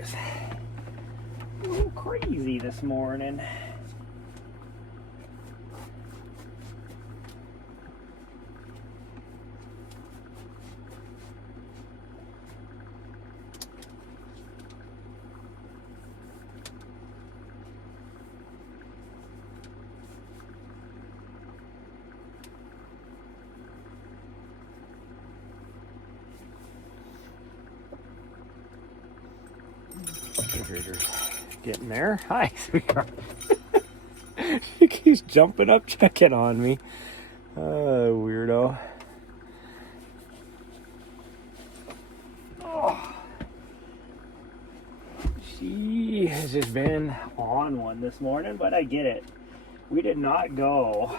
is a little crazy this morning. Refrigerator's getting there. Hi, sweetheart. She keeps jumping up, checking on me. Weirdo. Oh. She has just been on one this morning, but I get it. We did not go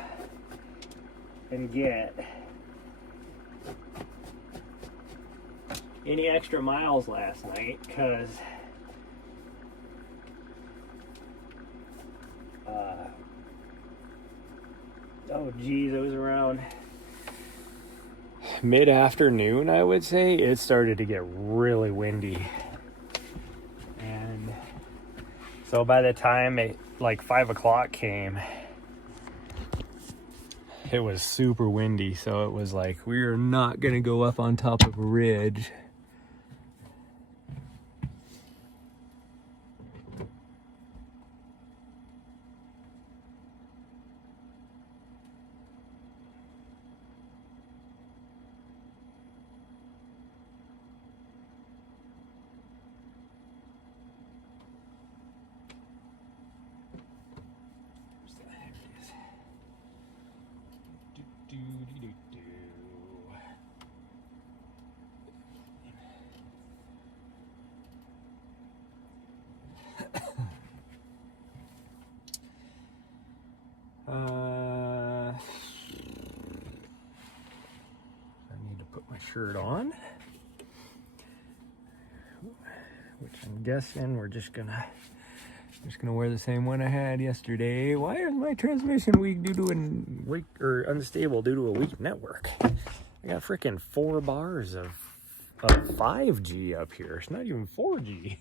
and get any extra miles last night because oh geez, it was around mid-afternoon, I would say. It started to get really windy, and so by the time like 5 o'clock came, it was super windy. So it was like, we are not gonna go up on top of a ridge. I need to put my shirt on, which I'm guessing we're just gonna wear the same one I had yesterday. Why is my transmission weak due to unstable due to a weak network? I got freaking 4 bars of 5G up here. It's not even 4G.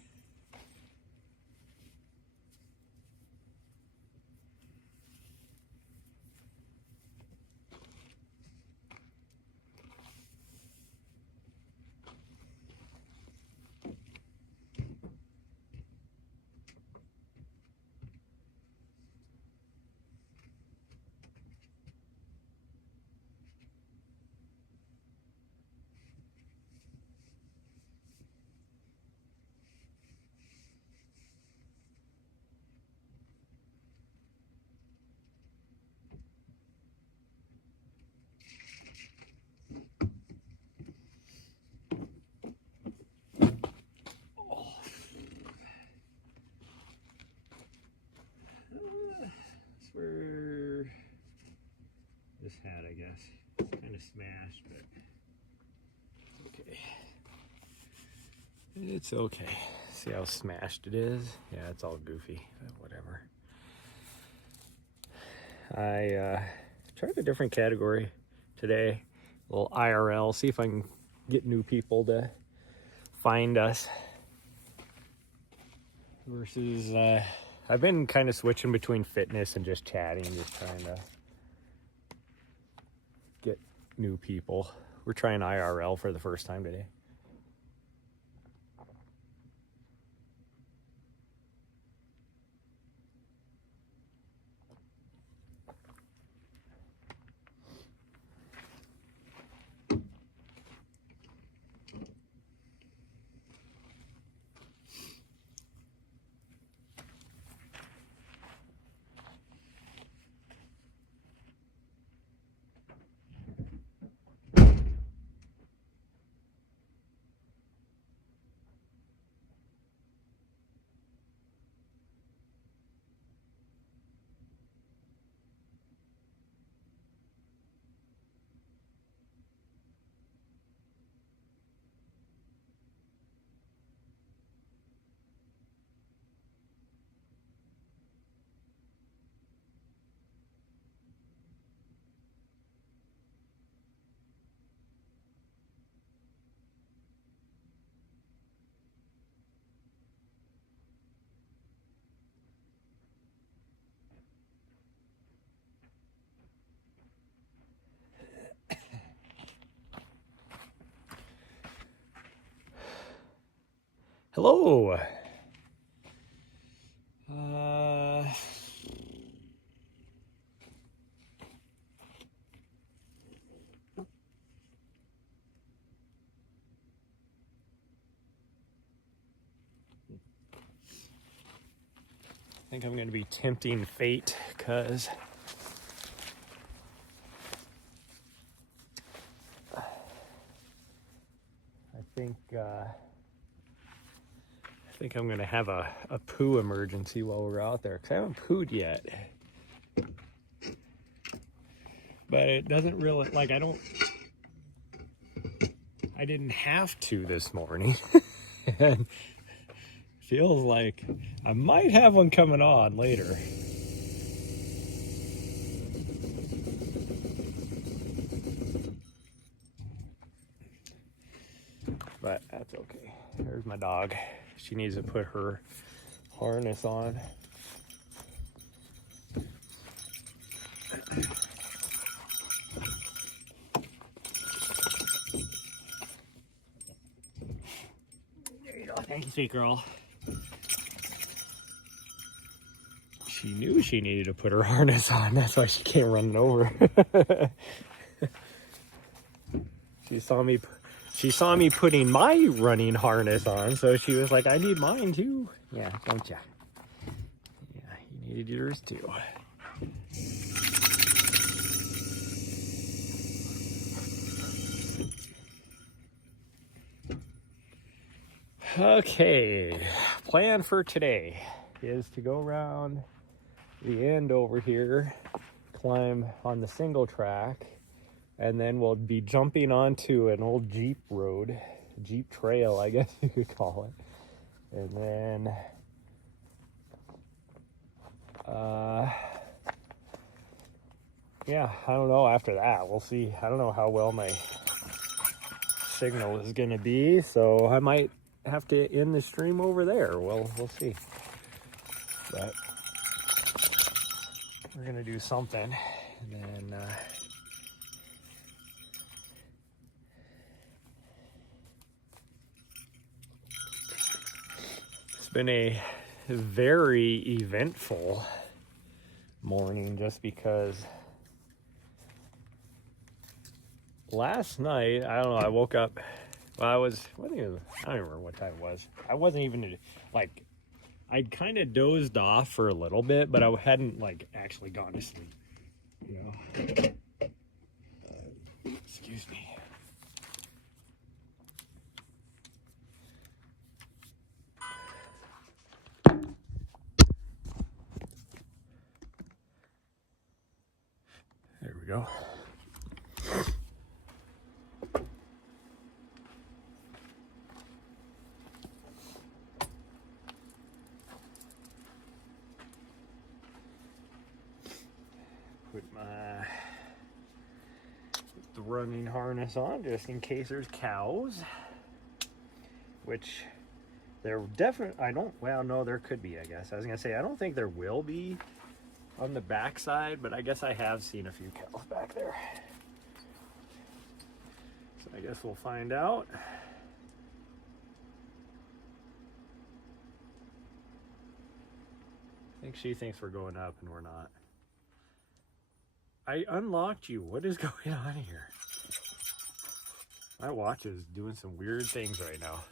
Where this hat, I guess, it's kind of smashed, but okay. It's okay. See how smashed it is? Yeah, it's all goofy, but whatever. I tried a different category today, a little IRL, see if I can get new people to find us. Versus, I've been kind of switching between fitness and just chatting, just trying to get new people. We're trying IRL for the first time today. Hello. I think I'm going to be tempting fate because I think I'm going to have a poo emergency while we're out there because I haven't pooed yet. But it doesn't really, like, I didn't have to this morning. And feels like I might have one coming on later. But that's okay. There's my dog. She needs to put her harness on. There you go. Thank you, sweet girl. She knew she needed to put her harness on. That's why she came running over. She saw me putting my running harness on, so she was like, I need mine too. Yeah, don't ya? Yeah, you needed yours too. Okay, plan for today is to go around the end over here, climb on the single track, and then we'll be jumping onto an old Jeep road, Jeep trail, I guess you could call it. And then yeah, I don't know after that. We'll see. I don't know how well my signal is gonna be, so I might have to end the stream over there. We'll see. But we're gonna do something, and then it's been a very eventful morning just because last night, I don't know, I woke up, well, I don't remember what time it was. I wasn't even, like, I'd kind of dozed off for a little bit, but I hadn't, like, actually gone to sleep, you know. Excuse me. There we go. Put the running harness on just in case there's cows, which there definitely, no, there could be, I guess. I was gonna say, I don't think there will be on the backside, but I guess I have seen a few cows back there. So I guess we'll find out. I think she thinks we're going up and we're not. I unlocked you. What is going on here? My watch is doing some weird things right now.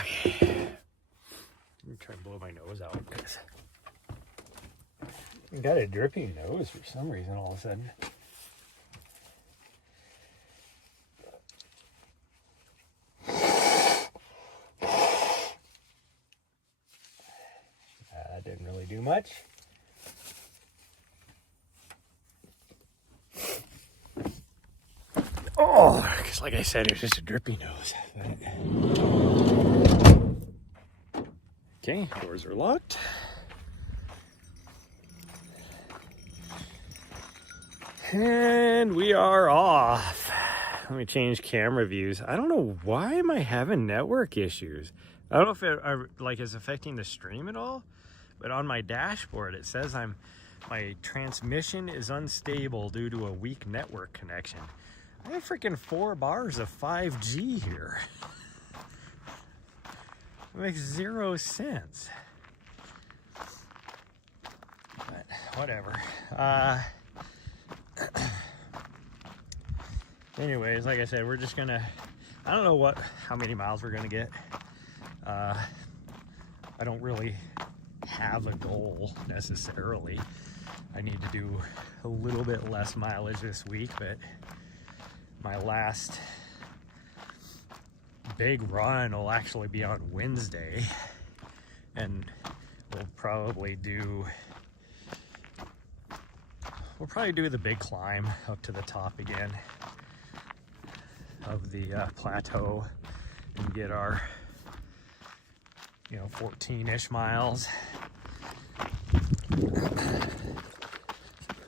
Okay. Let me try and blow my nose out because I got a dripping nose for some reason all of a sudden. Didn't really do much. Oh, because like I said, it's just a drippy nose. Okay, doors are locked. And we are off. Let me change camera views. I don't know, why am I having network issues? I don't know if it is affecting the stream at all, but on my dashboard it says I'm my transmission is unstable due to a weak network connection. I have freaking 4 bars of 5G here. It makes 0 sense. But whatever. Anyways, like I said, we're just gonna, I don't know how many miles we're gonna get. I don't really have a goal necessarily. I need to do a little bit less mileage this week, but my last big run will actually be on Wednesday, and we'll probably do the big climb up to the top again of the plateau and get our 14-ish miles,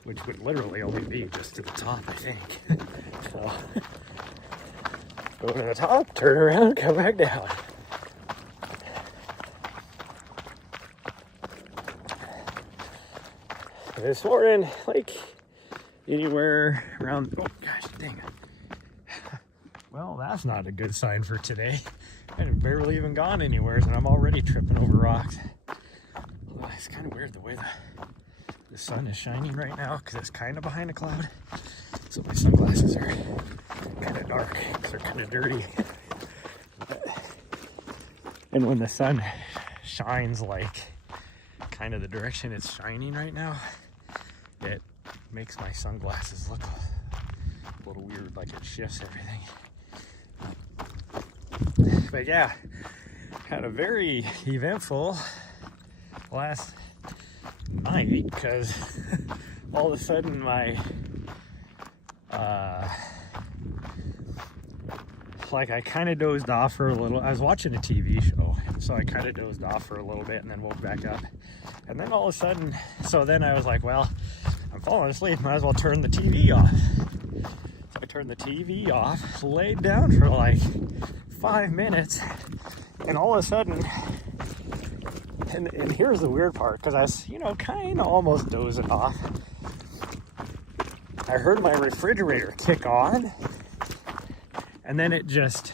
which would literally only be just to the top, I think. So go to the top, turn around, come back down. This morning, like anywhere around, oh gosh, dang it. Well, that's not a good sign for today. I've barely even gone anywhere, and I'm already tripping over rocks. Well, it's kind of weird the way the sun is shining right now, because it's kind of behind a cloud. So my sunglasses are kind of dark, because they're kind of dirty. And when the sun shines like kind of the direction it's shining right now, it makes my sunglasses look a little weird, like it shifts everything. But yeah, had a very eventful last night, because all of a sudden my like I kind of dozed off for a little. I was watching a TV show, so I kind of dozed off for a little bit and then woke back up. And then all of a sudden, so then I was like, well, I'm falling asleep, might as well turn the TV off. So I turned the TV off, laid down for like 5 minutes, and all of a sudden, and here's the weird part, because I was, kind of almost dozing off. I heard my refrigerator kick on, and then it just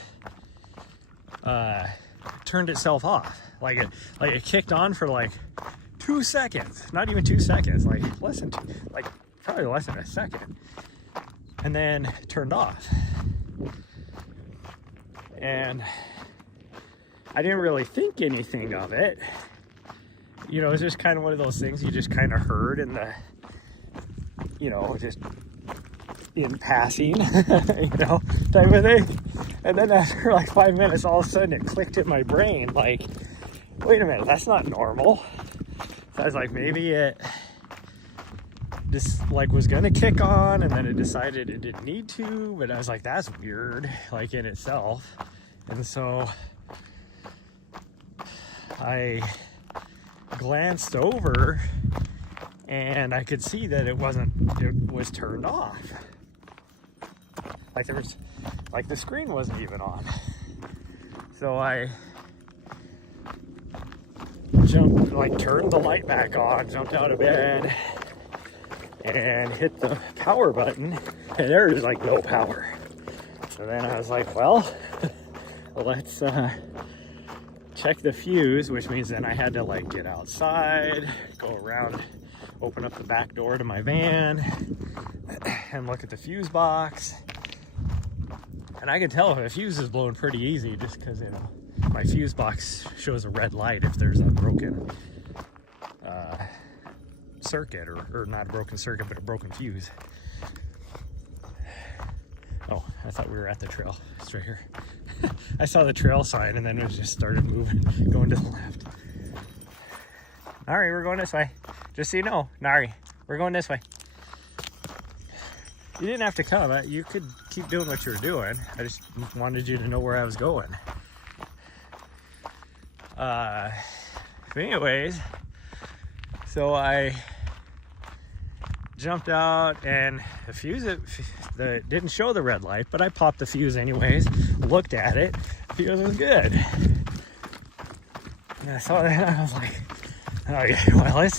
turned itself off. Like it kicked on for like 2 seconds, not even 2 seconds, like probably less than a second, and then turned off. And I didn't really think anything of it. It's just kind of one of those things you just kind of heard in the, just in passing, type of thing. And then after like 5 minutes, all of a sudden it clicked in my brain, like, wait a minute, that's not normal. So I was like, maybe it just like was gonna kick on, and then it decided it didn't need to, but I was like, that's weird, like in itself. And so I glanced over and I could see that it was turned off. Like the screen wasn't even on. So I turned the light back on, jumped out of bed, and hit the power button, and there was like no power. So then I was like, well, let's check the fuse, which means then I had to like get outside, go around, open up the back door to my van, and look at the fuse box. And I can tell if a fuse is blowing pretty easy, just because my fuse box shows a red light if there's a broken circuit, or not a broken circuit, but a broken fuse. Oh, I thought we were at the trail. It's right here. I saw the trail sign, and then it just started moving, going to the left. Nari, we're going this way. Just so you know, Nari, we're going this way. You didn't have to come. You could keep doing what you were doing. I just wanted you to know where I was going. But anyways, so I jumped out, and the fuse didn't show the red light, but I popped the fuse anyways, looked at it, fuse was good. And I saw that, and I was like, oh yeah, well,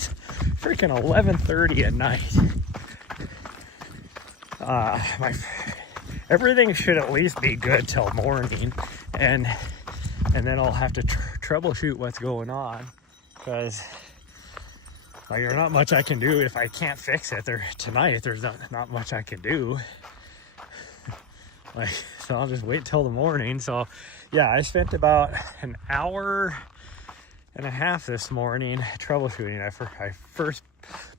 freaking 11:30 at night. Everything should at least be good till morning, and then I'll have to troubleshoot what's going on, because like there's not much I can do if I can't fix it tonight. There's not much I can do. Like, so I'll just wait till the morning. So yeah, I spent about an hour and a half this morning troubleshooting. I first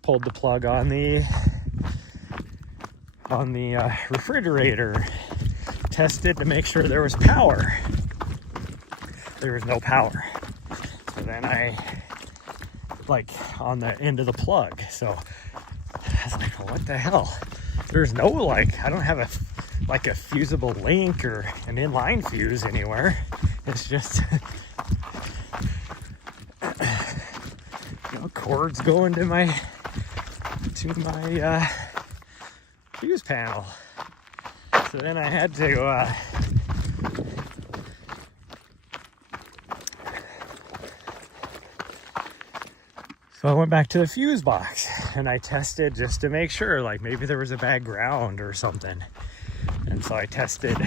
pulled the plug on the refrigerator, tested to make sure there was power. There was no power. So then I, like, on the end of the plug. So I was like, well, what the hell? There's no, like, I don't have a fusible link or an inline fuse anywhere. It's just cords going to my fuse panel. So then I had to so I went back to the fuse box and I tested just to make sure, like maybe there was a bad ground or something. And so I tested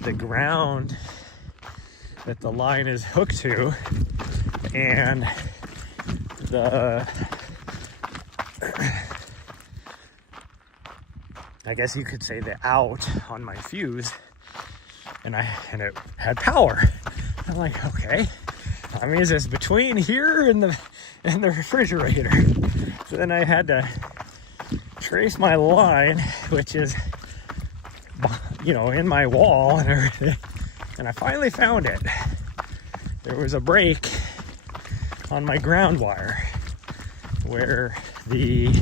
the ground that the line is hooked to, and I guess you could say the out on my fuse, and it had power. I'm like, okay, I mean, is this between here and the refrigerator? So then I had to trace my line, which is, you know, in my wall and everything, and I finally found it. There was a break on my ground wire where the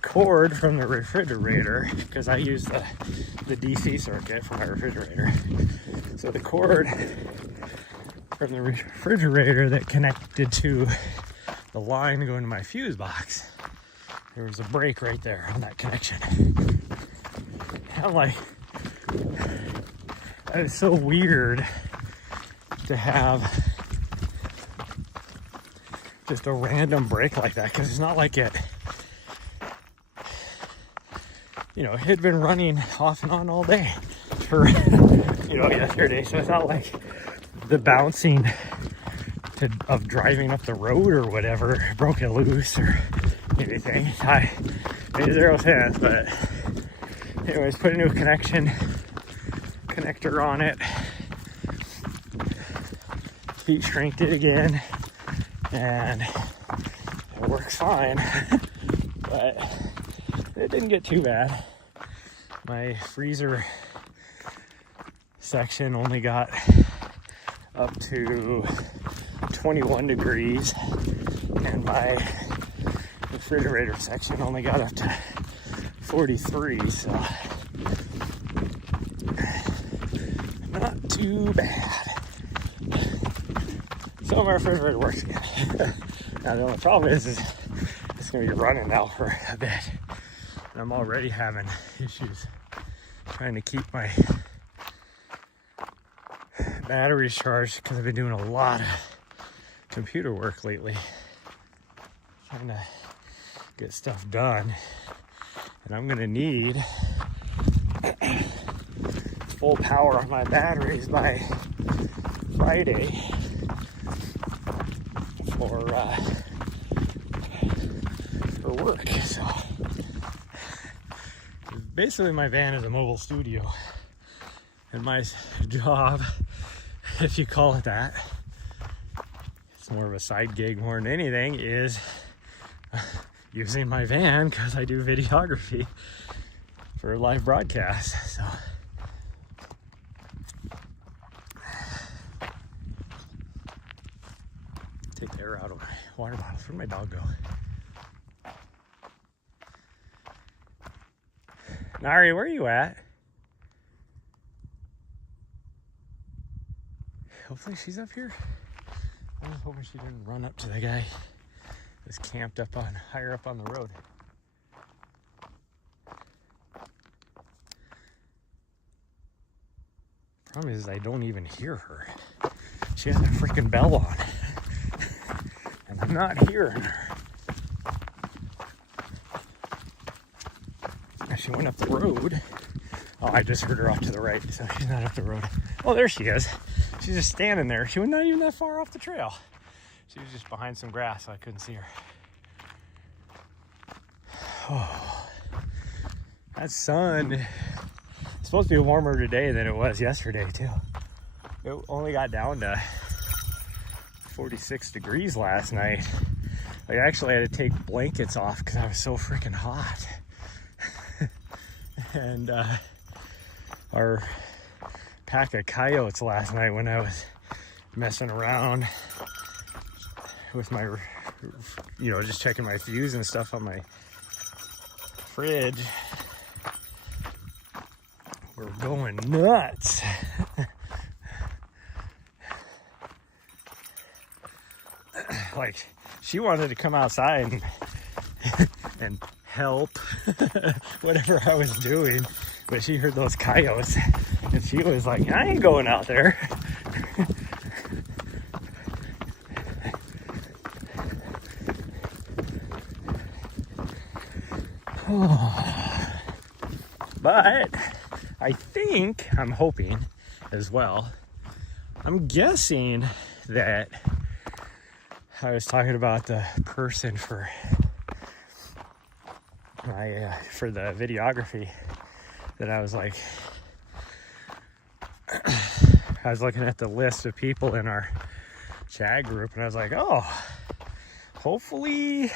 cord from the refrigerator, because I use the DC circuit for my refrigerator, so the cord from the refrigerator that connected to the line going to my fuse box, there was a break right there on that connection. I'm like, that is so weird to have just a random break like that, because it's not like it, you know, it had been running off and on all day for, you know, yesterday. So it's not like the bouncing of driving up the road or whatever broke it loose or anything. I made 0 cents, but anyways, put a new connector on it, heat shrinked it again, and it works fine. But it didn't get too bad. My freezer section only got up to 21 degrees, and my refrigerator section only got up to 43, so not too bad. So my refrigerator works again. Now the only problem is it's going to be running now for a bit, and I'm already having issues trying to keep my batteries charged because I've been doing a lot of computer work lately, trying to get stuff done, and I'm going to need full power on my batteries by Friday for work. So basically my van is a mobile studio, and my job, if you call it that, it's more of a side gig more than anything, is using my van because I do videography for live broadcasts. So take the air out of my water bottle. Where'd my dog go? Nari, where are you at? Hopefully she's up here. I was hoping she didn't run up to the guy that's camped up on higher up on the road. Problem is I don't even hear her. She has a freaking bell on, and I'm not hearing her. she went up the road. Oh, I just heard her off to the right, so she's not up the road. Oh, there she is. She's just standing there. She was not even that far off the trail. She was just behind some grass, so I couldn't see her. Oh, that sun. It's supposed to be warmer today than it was yesterday, too. It only got down to 46 degrees last night. I actually had to take blankets off because I was so freaking hot. And our pack of coyotes last night, when I was messing around with my, just checking my fuse and stuff on my fridge, were going nuts. Like, she wanted to come outside and help whatever I was doing, but she heard those coyotes and she was like, I ain't going out there. But I'm hoping as well, I'm guessing that I was talking about the person for the videography, that I was like, I was looking at the list of people in our chat group, and I was like, oh, hopefully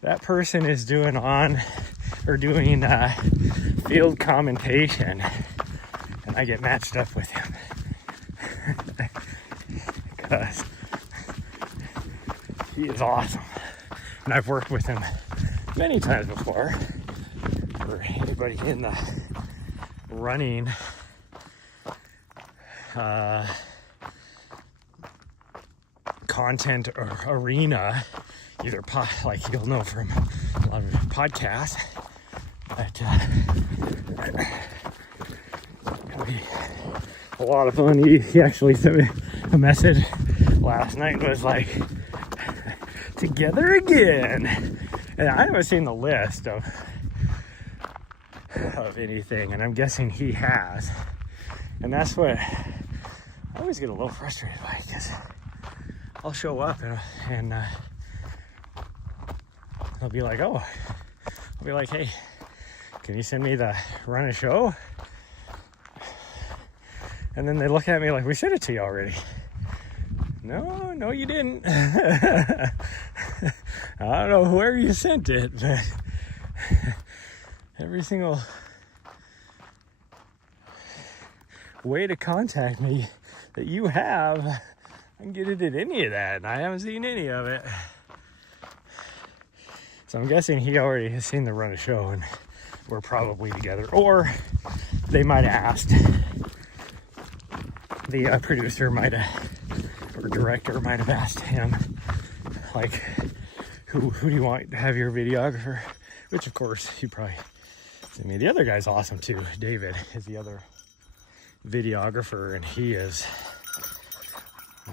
that person is doing field commentation, and I get matched up with him. Because he is awesome, and I've worked with him many times before. For anybody in the running content or arena, either like you'll know from a lot of podcasts, but it'll be a lot of fun. He actually sent me a message last night and was like, together again. And I haven't seen the list of anything, and I'm guessing he has. And that's what I always get a little frustrated by, because I'll show up and I'll be like, hey, can you send me the run a show? And then they look at me like, we sent it to you already. No, you didn't. I don't know where you sent it, but every single way to contact me that you have, I can get it at any of that, and I haven't seen any of it. So I'm guessing he already has seen the run a show, and we're probably together. Or they might have asked, the producer might have, or director might have asked him, like, who do you want to have your videographer? Which, of course, he probably sent me. The other guy's awesome, too. David is the other videographer, and he is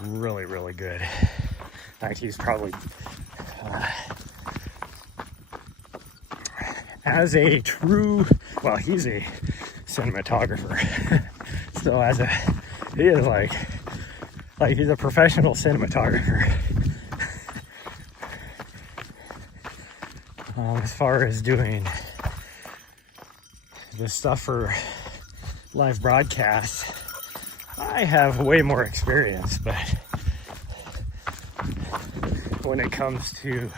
really, really good. In fact, he's probably, as a true, well, he's a cinematographer. So he is like he's a professional cinematographer. As far as doing this stuff for live broadcasts, I have way more experience, but when it comes to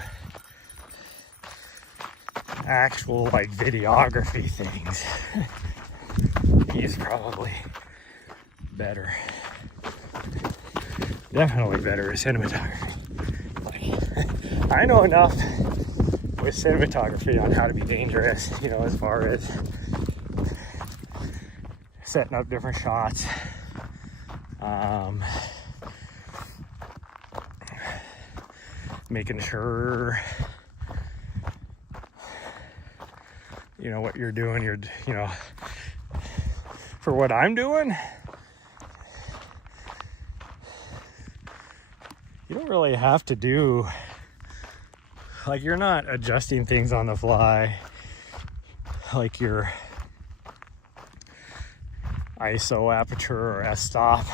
actual like videography things, he's probably better. Definitely better at cinematography. Like, I know enough with cinematography on how to be dangerous, as far as setting up different shots, making sure what you're doing, for what I'm doing, you don't really have to do, like, you're not adjusting things on the fly. like your ISO aperture or f-stop.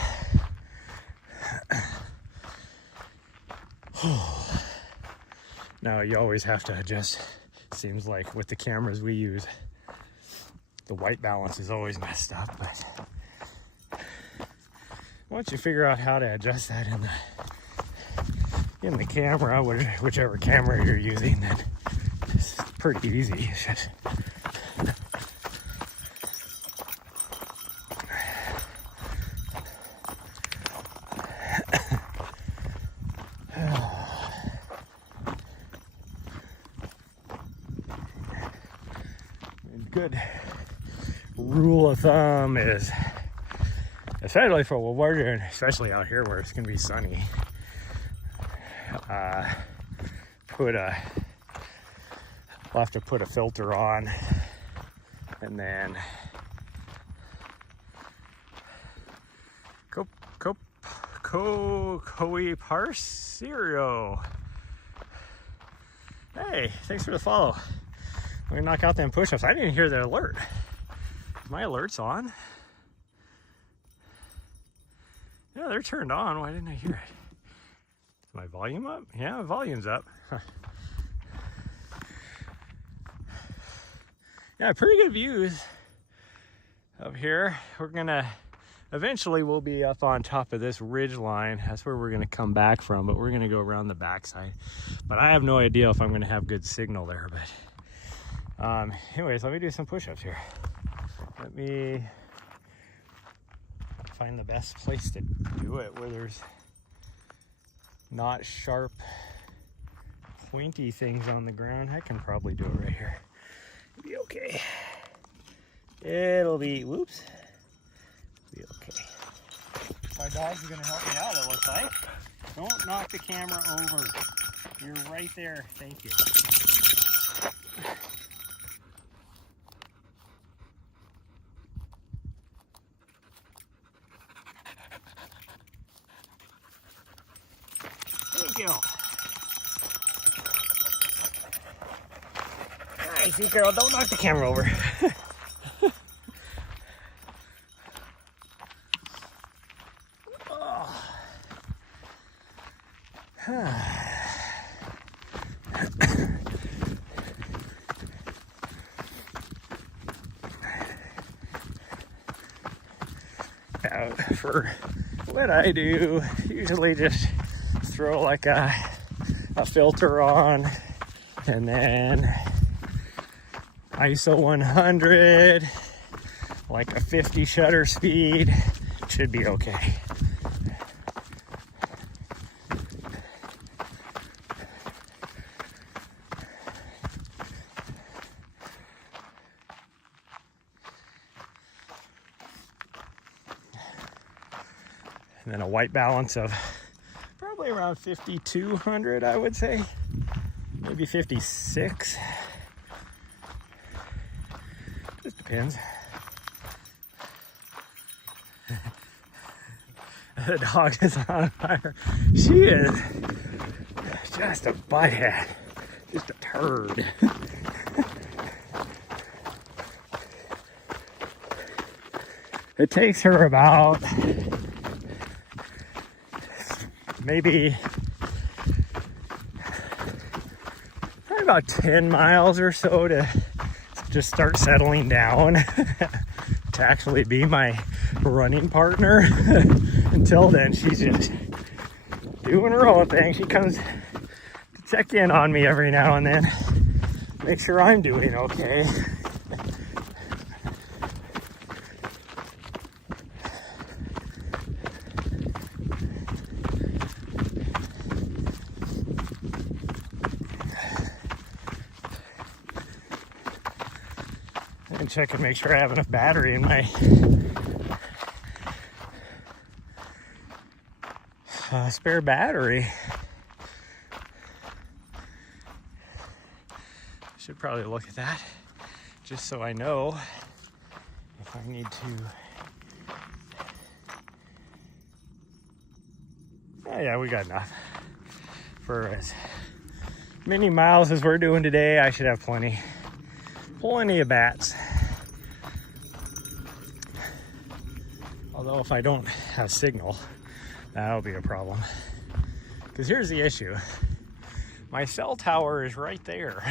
Now you always have to adjust. Seems like with the cameras we use, the white balance is always messed up, but once you figure out how to adjust that in the camera, whichever camera you're using, then it's pretty easy. It's just good rule of thumb is, especially for what we're doing, especially out here where it's gonna be sunny, we'll have to put a filter on, and then Koi Parcerio. Hey, thanks for the follow. Let me knock out them push-ups. I didn't hear the alert. My alert's on. Yeah, they're turned on. Why didn't I hear it? Is my volume up? Yeah, volume's up. Huh. Yeah, pretty good views up here. We're gonna, eventually we'll be up on top of this ridge line. That's where we're gonna come back from, but we're gonna go around the backside. But I have no idea if I'm gonna have good signal there, but anyways, let me do some push-ups here. Let me find the best place to do it where there's not sharp, pointy things on the ground. I can probably do it right here. It'll be okay. It'll be, whoops. Be okay. My dogs are gonna help me out, it looks like. Don't knock the camera over. You're right there. Thank you. Thank you. Nice, you girl. Don't knock the camera over. For what I do, usually just throw like a filter on, and then ISO 100, like a 50 shutter speed, should be okay. And then a white balance of probably around 5,200, I would say, maybe 56. Just depends. The dog is on fire. She is just a butthead, just a turd. It takes her about maybe probably about 10 miles or so to just start settling down to actually be my running partner. Until then, she's just doing her own thing. She comes to check in on me every now and then, make sure I'm doing okay. And check and make sure I have enough battery in my spare battery. Should probably look at that just so I know if I need to. Oh yeah, we got enough for as many miles as we're doing today. I should have plenty. pull any of bats. Although if I don't have signal, that'll be a problem. Because here's the issue. My cell tower is right there,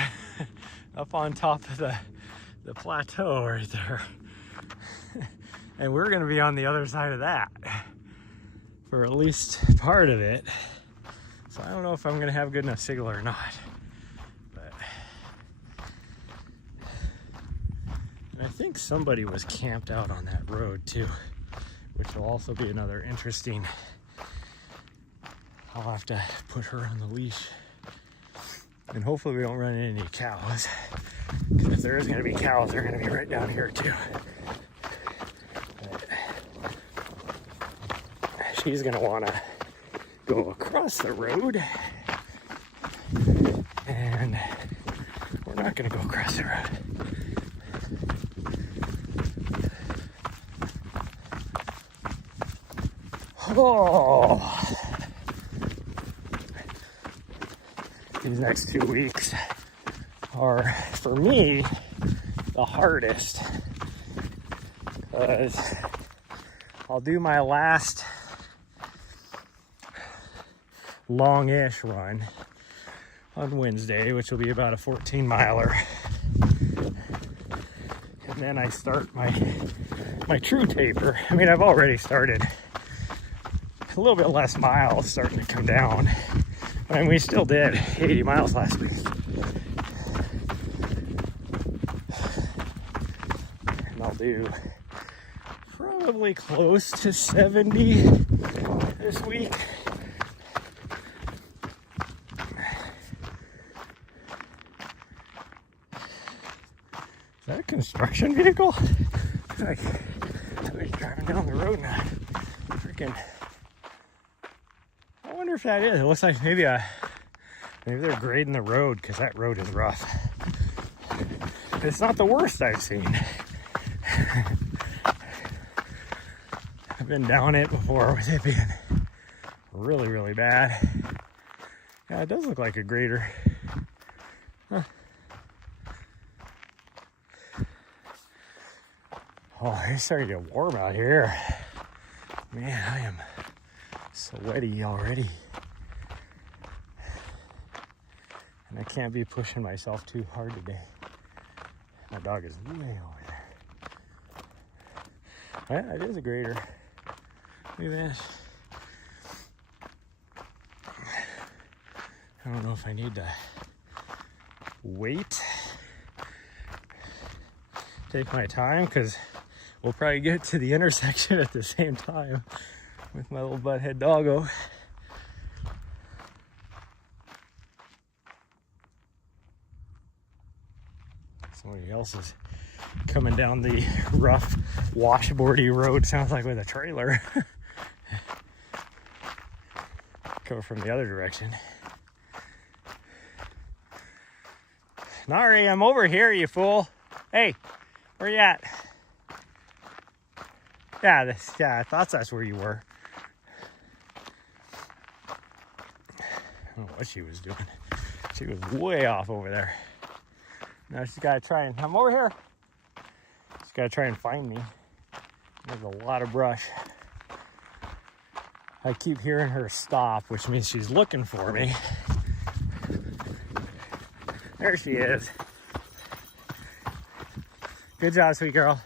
up on top of the plateau right there. And we're gonna be on the other side of that for at least part of it. So I don't know if I'm gonna have good enough signal or not. But, and I think somebody was camped out on that road too, which will also be another interesting. I'll have to put her on the leash. And hopefully we don't run into any cows. Because if there is going to be cows, they're going to be right down here too. But she's going to want to go across the road. And we're not going to go across the road. Oh! These next 2 weeks are, for me, the hardest, because I'll do my last long-ish run on Wednesday, which will be about a 14-miler, and then I start my true taper. I mean, I've already started a little bit less miles, starting to come down. I mean, we still did 80 miles last week. And I'll do probably close to 70 this week. Is that a construction vehicle? Like, somebody's driving down the road now. Freaking. I wonder if that is. It looks like maybe they're grading the road, because that road is rough. It's not the worst I've seen. I've been down it before with it being really, really bad. Yeah, it does look like a grader. Huh. Oh, it's starting to get warm out here. Man, I am sweaty already. And I can't be pushing myself too hard today. My dog is way over there. Yeah, it is a grader. Look at that. I don't know if I need to wait. Take my time, because we'll probably get to the intersection at the same time with my little butthead doggo. Somebody else is coming down the rough washboardy road, sounds like, with a trailer. Coming from the other direction. Nari, I'm over here, you fool. Hey, where you at? Yeah, I thought that's where you were. I don't know what she was doing. She was way off over there. Now she's got to try and, I'm over here. She's got to try and find me. There's a lot of brush. I keep hearing her stop, which means she's looking for me. There she is. Good job, sweet girl.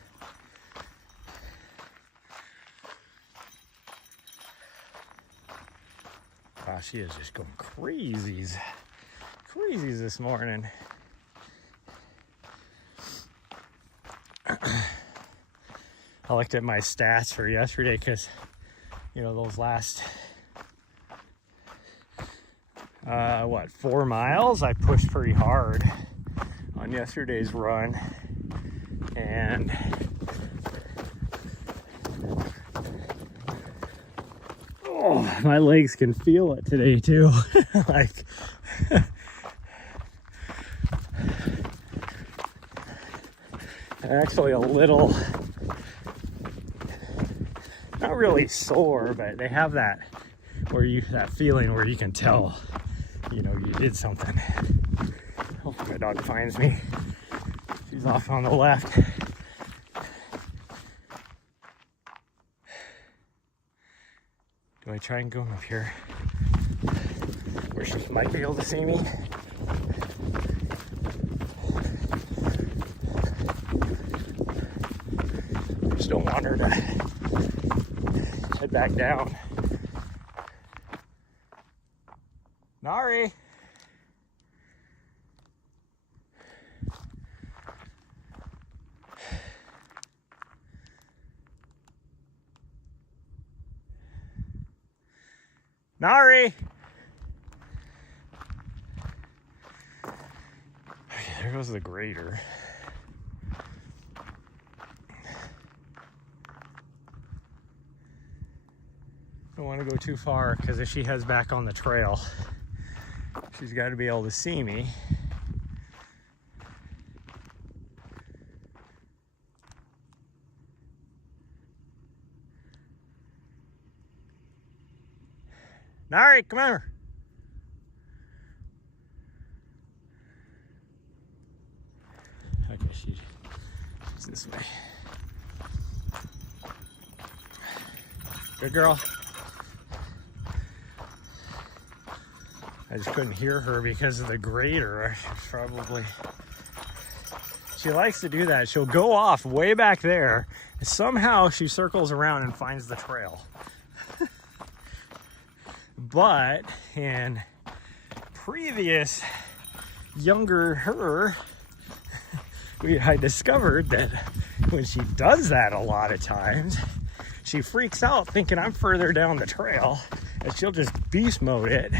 Wow, she is just going crazies this morning. I looked at my stats for yesterday, because, you know, those last, 4 miles, I pushed pretty hard on yesterday's run. And oh, my legs can feel it today too. Like, actually a little, not really sore, but they have that that feeling where you can tell, you know, you did something. Hopefully my dog finds me. She's off on the left. Do I try and go up here where she might be able to see me? I just don't want her to head back down. Nari! Nari! Okay, there goes the grader. Don't want to go too far because if she heads back on the trail, she's got to be able to see me. Nari, come over. Okay, she's this way. Good girl. I just couldn't hear her because of the grader. Probably. She likes to do that. She'll go off way back there, and somehow she circles around and finds the trail. But in previous younger her, I discovered that when she does that a lot of times, she freaks out thinking I'm further down the trail, and she'll just beast mode it,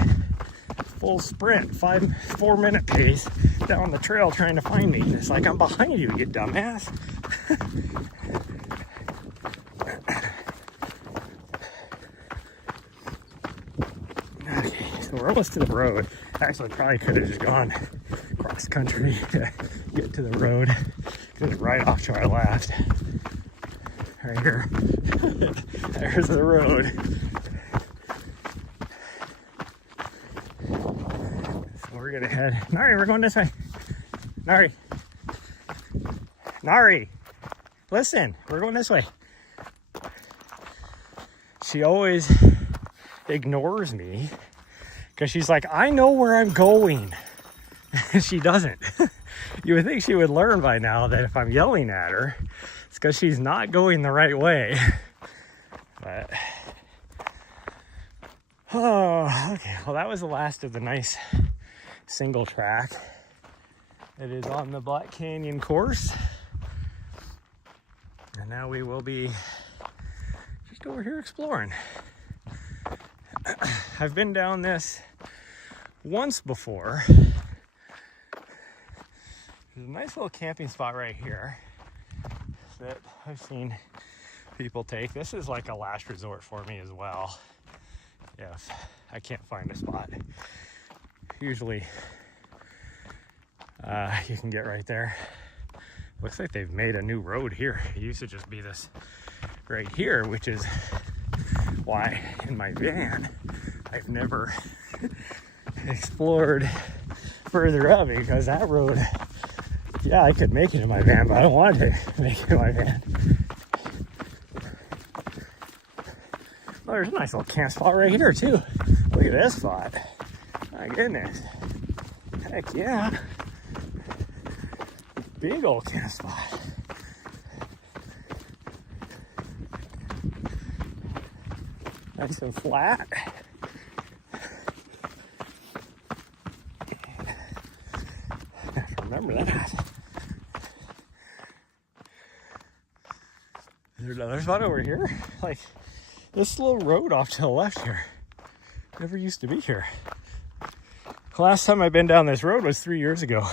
full sprint, 4-minute pace down the trail trying to find me. And it's like, I'm behind you, you dumbass. So we're almost to the road. Actually, probably could have just gone cross country to get to the road. It's right off to our left. Right here. There's the road. So we're gonna head. Nari, we're going this way. Nari. Nari. Listen, we're going this way. She always ignores me. Because she's like, I know where I'm going. She doesn't. You would think she would learn by now that if I'm yelling at her, it's because she's not going the right way. But, oh, okay. Well, that was the last of the nice single track that is on the Black Canyon course. And now we will be just over here exploring. I've been down this once before. There's a nice little camping spot right here that I've seen people take. This is like a last resort for me as well if I can't find a spot. Usually you can get right there. Looks like they've made a new road here. It used to just be this right here, which is why in my van I've never explored further up, because that road, yeah, I could make it in my van, but I don't want to make it in my van. Oh, there's a nice little camp spot right here too. Look at this spot. My goodness. Heck yeah. Big old camp spot. Nice and flat. Remember that. Is there another spot over here? Like this little road off to the left here. Never used to be here. The last time I've been down this road was 3 years ago.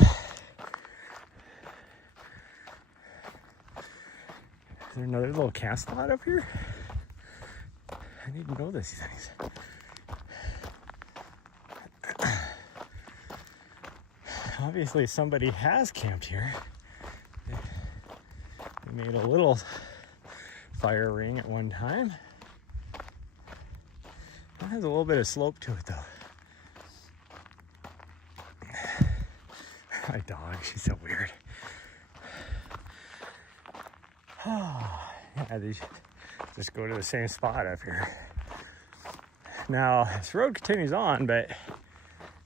Is there another little camp spot up here? I need to know these things. Obviously somebody has camped here. They made a little fire ring at one time. It has a little bit of slope to it though. My dog, she's so weird. Yeah, these just go to the same spot up here. Now, this road continues on,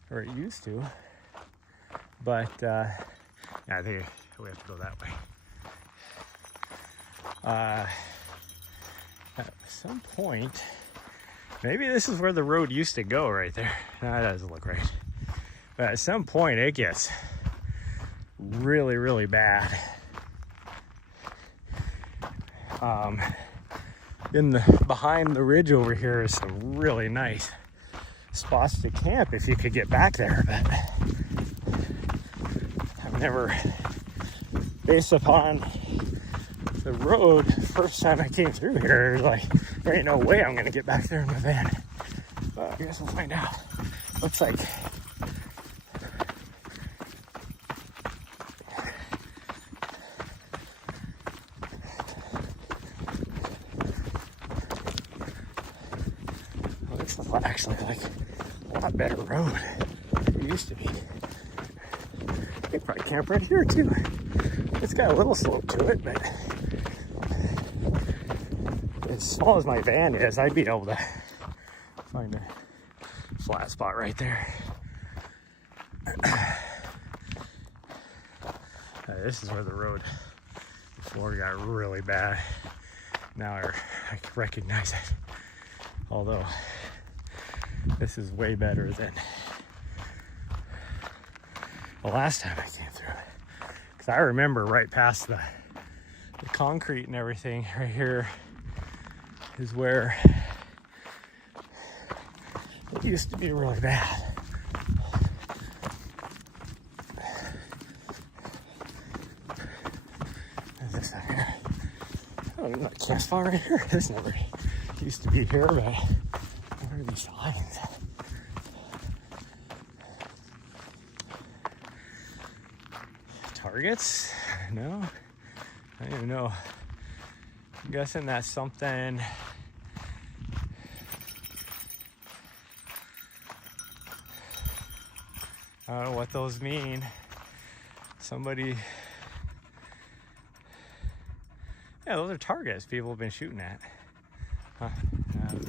or it used to, but yeah, I think we have to go that way. At some point, maybe this is where the road used to go right there. No, that doesn't look right. But at some point, it gets really, really bad. Behind the ridge over here is some really nice spots to camp if you could get back there, but I've never, based upon the road, first time I came through here, like, there ain't no way I'm gonna get back there in my van. But I guess we'll find out. Looks like actually like a lot better road than it used to be. I could probably camp right here too. It's got a little slope to it, but as small as my van is, I'd be able to find a flat spot right there. This is where the road before got really bad. Now I recognize it. Although this is way better than the last time I came through. Because I remember right past the concrete and everything right here is where it used to be really bad. There's this out here. Oh, there's a camp spot right here. This never used to be here, but what are these signs? Targets? No? I don't even know. I'm guessing that's something. I don't know what those mean. Somebody. Yeah, those are targets people have been shooting at. Huh?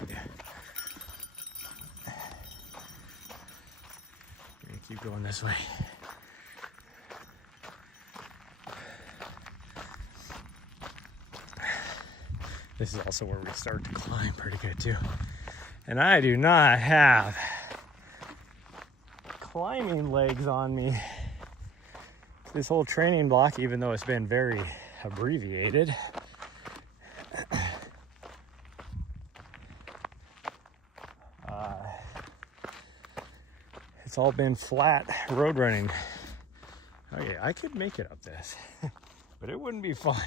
Yeah. We're gonna keep going this way. This is also where we start to climb pretty good too. And I do not have climbing legs on me. This whole training block, even though it's been very abbreviated, it's all been flat road running. Okay, I could make it up this, but it wouldn't be fun.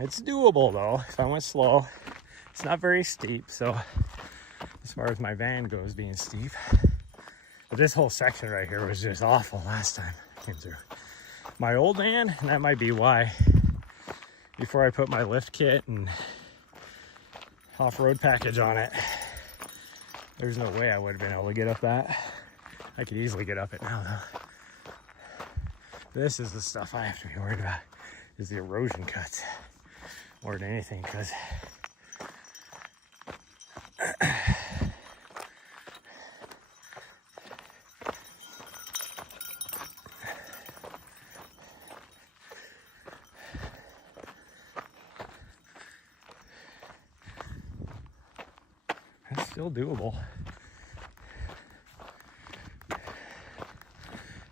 It's doable though, if I went slow. It's not very steep, so as far as my van goes being steep. But this whole section right here was just awful last time I came through. My old van, and that might be why, before I put my lift kit and off-road package on it, there's no way I would have been able to get up that. I could easily get up it now though. This is the stuff I have to be worried about, is the erosion cuts more than anything, because it's still doable.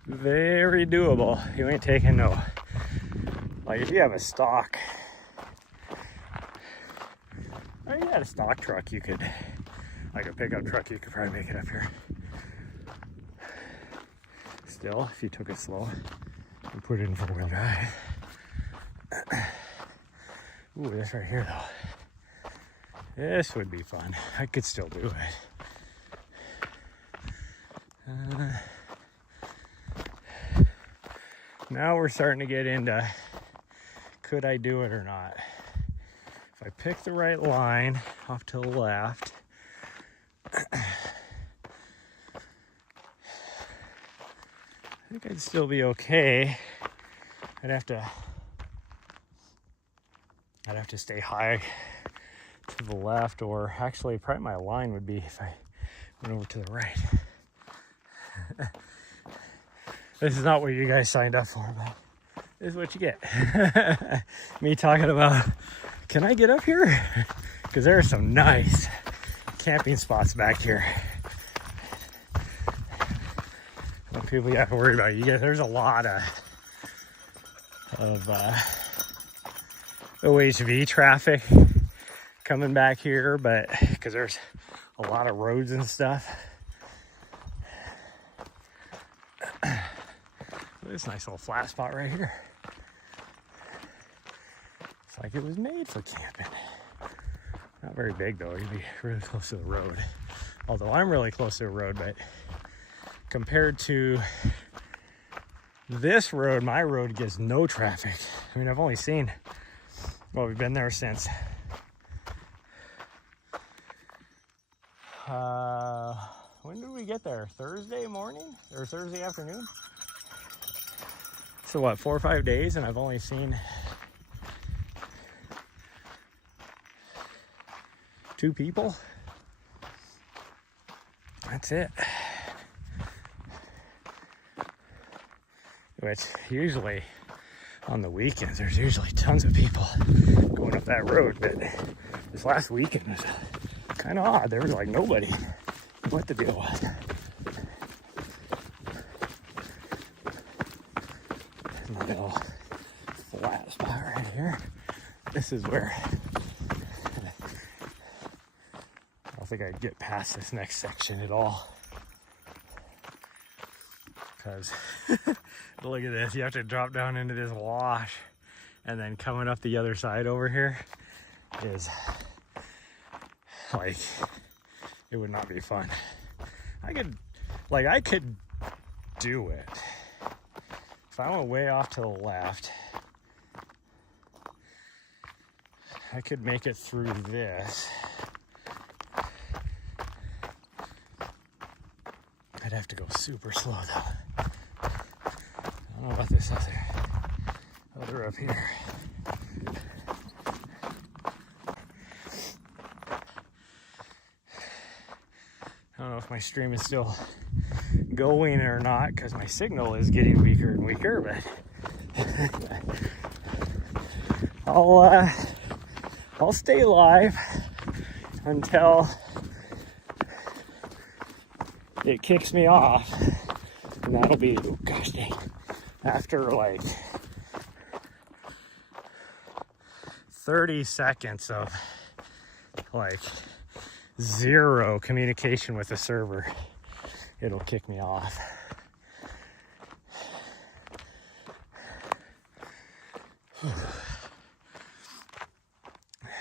Very doable. You ain't taking no, like if you have a stock, or you had a stock truck, you could, like a pickup truck, you could probably make it up here. Still, if you took it slow and put it in four-wheel drive. Ooh, this right here though. This would be fun. I could still do it. Now we're starting to get into, could I do it or not? If I pick the right line off to the left, think I'd still be okay. I'd have to stay high to the left, or actually probably my line would be if I went over to the right. This is not what you guys signed up for, but this is what you get. Me talking about, can I get up here? Because there are some nice camping spots back here. What people you have to worry about. You guys, there's a lot of OHV traffic coming back here, but because there's a lot of roads and stuff. This nice little flat spot right here. It's like it was made for camping. Not very big though, you'd be really close to the road. Although I'm really close to the road, but compared to this road, my road gets no traffic. I mean, I've only seen, well, we've been there since when did we get there? Thursday morning or Thursday afternoon? So what, 4 or 5 days, and I've only seen 2 people. That's it. Which usually on the weekends, there's usually tons of people going up that road, but this last weekend was kind of odd. There was like nobody. What the deal was. There's my little flat spot right here. This is where I don't think I'd get past this next section at all. Because look at this, you have to drop down into this wash, and then coming up the other side over here is like, it would not be fun. I could do it. If I went way off to the left, I could make it through this. I'd have to go super slow though. I don't know about this other up here. I don't know if my stream is still going or not, because my signal is getting weaker and weaker, but I'll stay live until it kicks me off, and that'll be, oh gosh dang, after like 30 seconds of like zero communication with the server, it'll kick me off.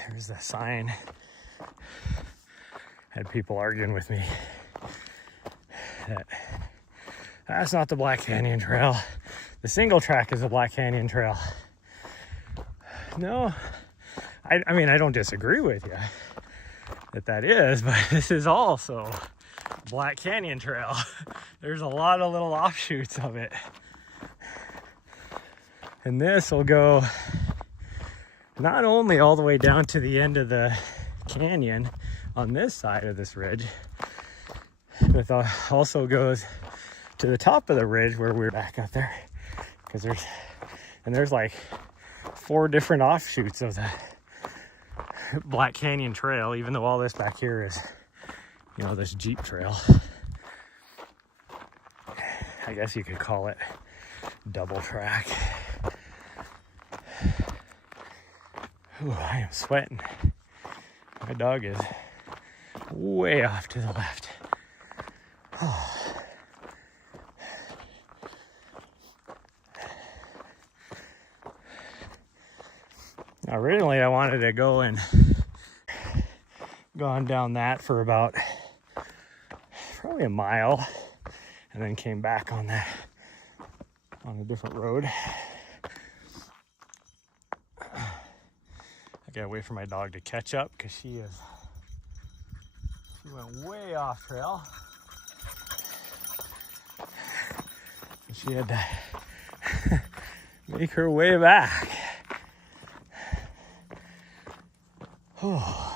There's the sign. Had people arguing with me that that's not the Black Canyon Trail. The single track is the Black Canyon Trail. No, I mean, I don't disagree with you that is, but this is also Black Canyon Trail. There's a lot of little offshoots of it. And this will go not only all the way down to the end of the canyon on this side of this ridge, but also goes to the top of the ridge where we're back up there, because there's like 4 different offshoots of the Black Canyon Trail, even though all this back here is, you know, this Jeep trail. I guess you could call it double track. Ooh, I am sweating. My dog is way off to the left. Oh. Originally, I wanted to go and gone down that for about probably a mile, and then came back on a different road. I gotta wait for my dog to catch up, because she went way off trail. She had to make her way back. Oh.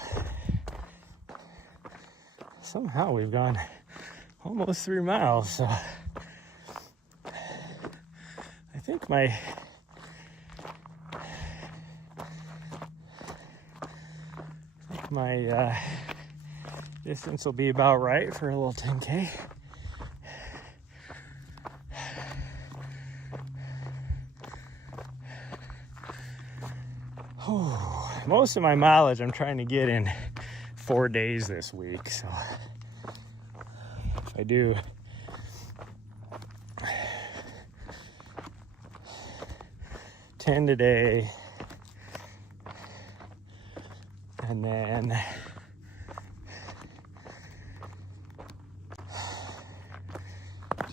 Somehow we've gone almost 3 miles, so I think my distance will be about right for a little 10K. Oh, most of my mileage I'm trying to get in 4 days this week, so if I do 10 today, and then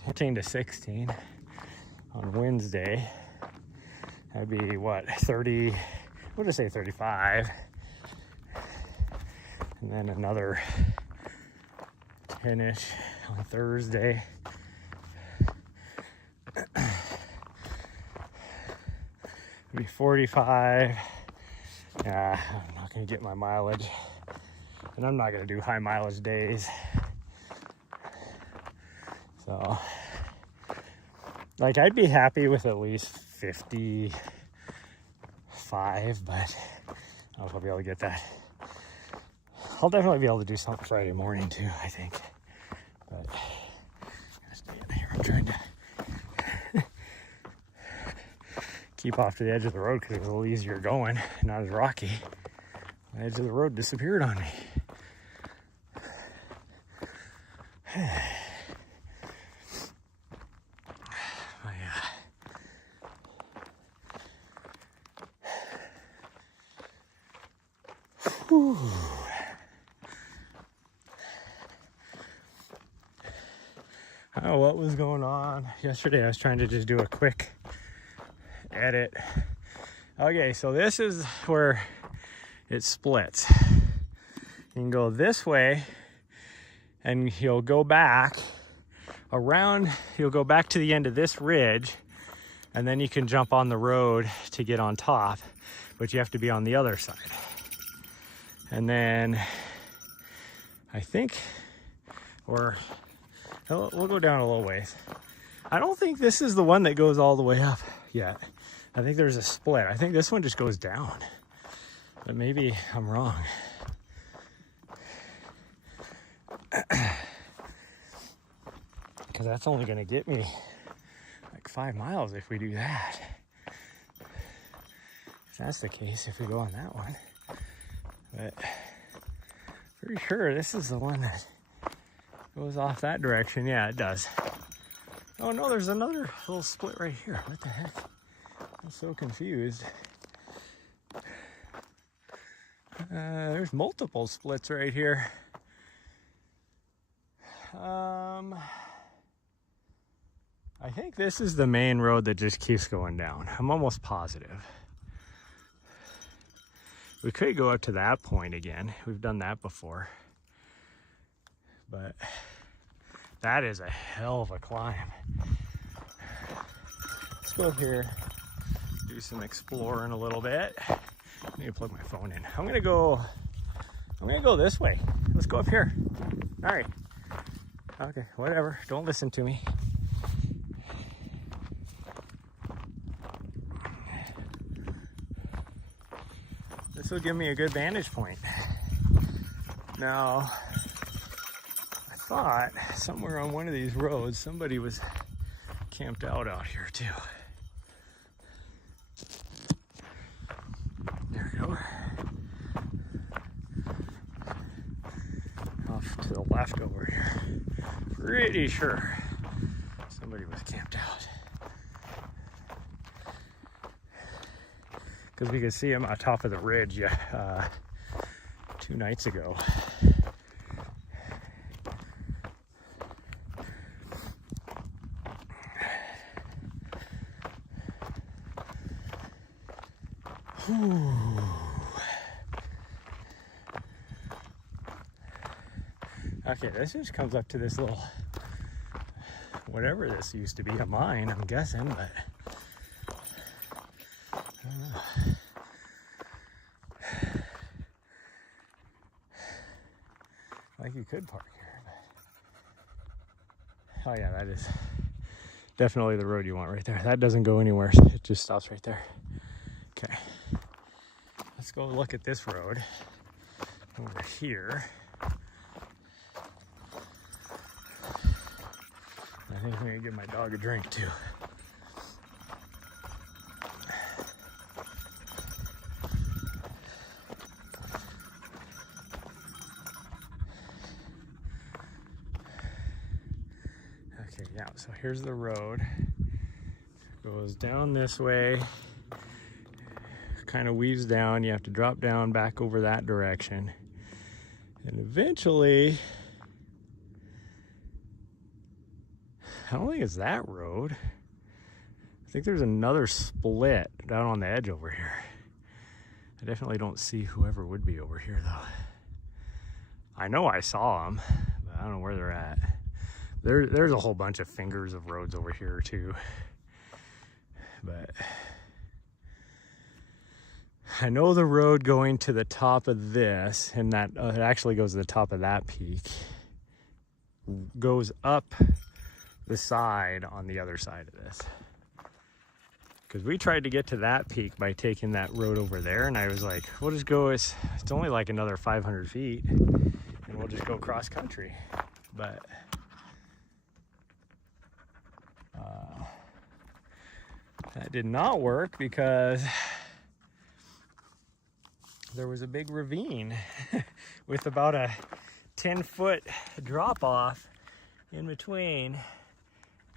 15 to 16 on Wednesday, that'd be what, 30, we'll just say 35, and then another 10-ish on Thursday. It'd be 45. Yeah, I'm not gonna get my mileage, and I'm not gonna do high mileage days. So, like, I'd be happy with at least 55, but I don't know if I'll be able to get that. I'll definitely be able to do something Friday morning too, I think. But gotta stay in here. I'm trying to keep off to the edge of the road because it's a little easier going, not as rocky. The edge of the road disappeared on me. Whew. I don't know what was going on yesterday. I was trying to just do a quick edit. Okay, so this is where it splits. You can go this way and you'll go back around, you'll go back to the end of this ridge, and then you can jump on the road to get on top, but you have to be on the other side. And then I think, or we'll go down a little ways. I don't think this is the one that goes all the way up yet. I think there's a split. I think this one just goes down, but maybe I'm wrong. Because that's only gonna get me like 5 miles if we do that. If that's the case, if we go on that one. But pretty sure this is the one that goes off that direction. Yeah, it does. Oh no, there's another little split right here. What the heck? I'm so confused. There's multiple splits right here. I think this is the main road that just keeps going down. I'm almost positive. We could go up to that point again. We've done that before. But that is a hell of a climb. Let's go up here, do some exploring a little bit. I need to plug my phone in. I'm gonna go this way. Let's go up here. All right. Okay, whatever. Don't listen to me. This will give me a good vantage point. Now, I thought somewhere on one of these roads, somebody was camped out here too. There we go. Off to the left over here. Pretty sure somebody was camped out. Because we could see him on top of the ridge 2 nights ago. Whew. Okay, this just comes up to this little whatever this used to be, a mine, I'm guessing, but I don't know. Like you could park here, but oh yeah, that is definitely the road you want right there. That doesn't go anywhere, it just stops right there. Okay, let's go look at this road over here. I think I'm gonna give my dog a drink too. Okay, yeah, so here's the road. Goes down this way, kind of weaves down. You have to drop down back over that direction. And eventually, I don't think it's that road. I think there's another split down on the edge over here. I definitely don't see whoever would be over here though. I know I saw them, but I don't know where they're at. There's a whole bunch of fingers of roads over here too. But I know the road going to the top of this, and that it actually goes to the top of that peak, goes up the side on the other side of this. Because we tried to get to that peak by taking that road over there, and I was like, we'll just go, it's only like another 500 feet, and we'll just go cross country. But that did not work because there was a big ravine with about a 10-foot drop off in between.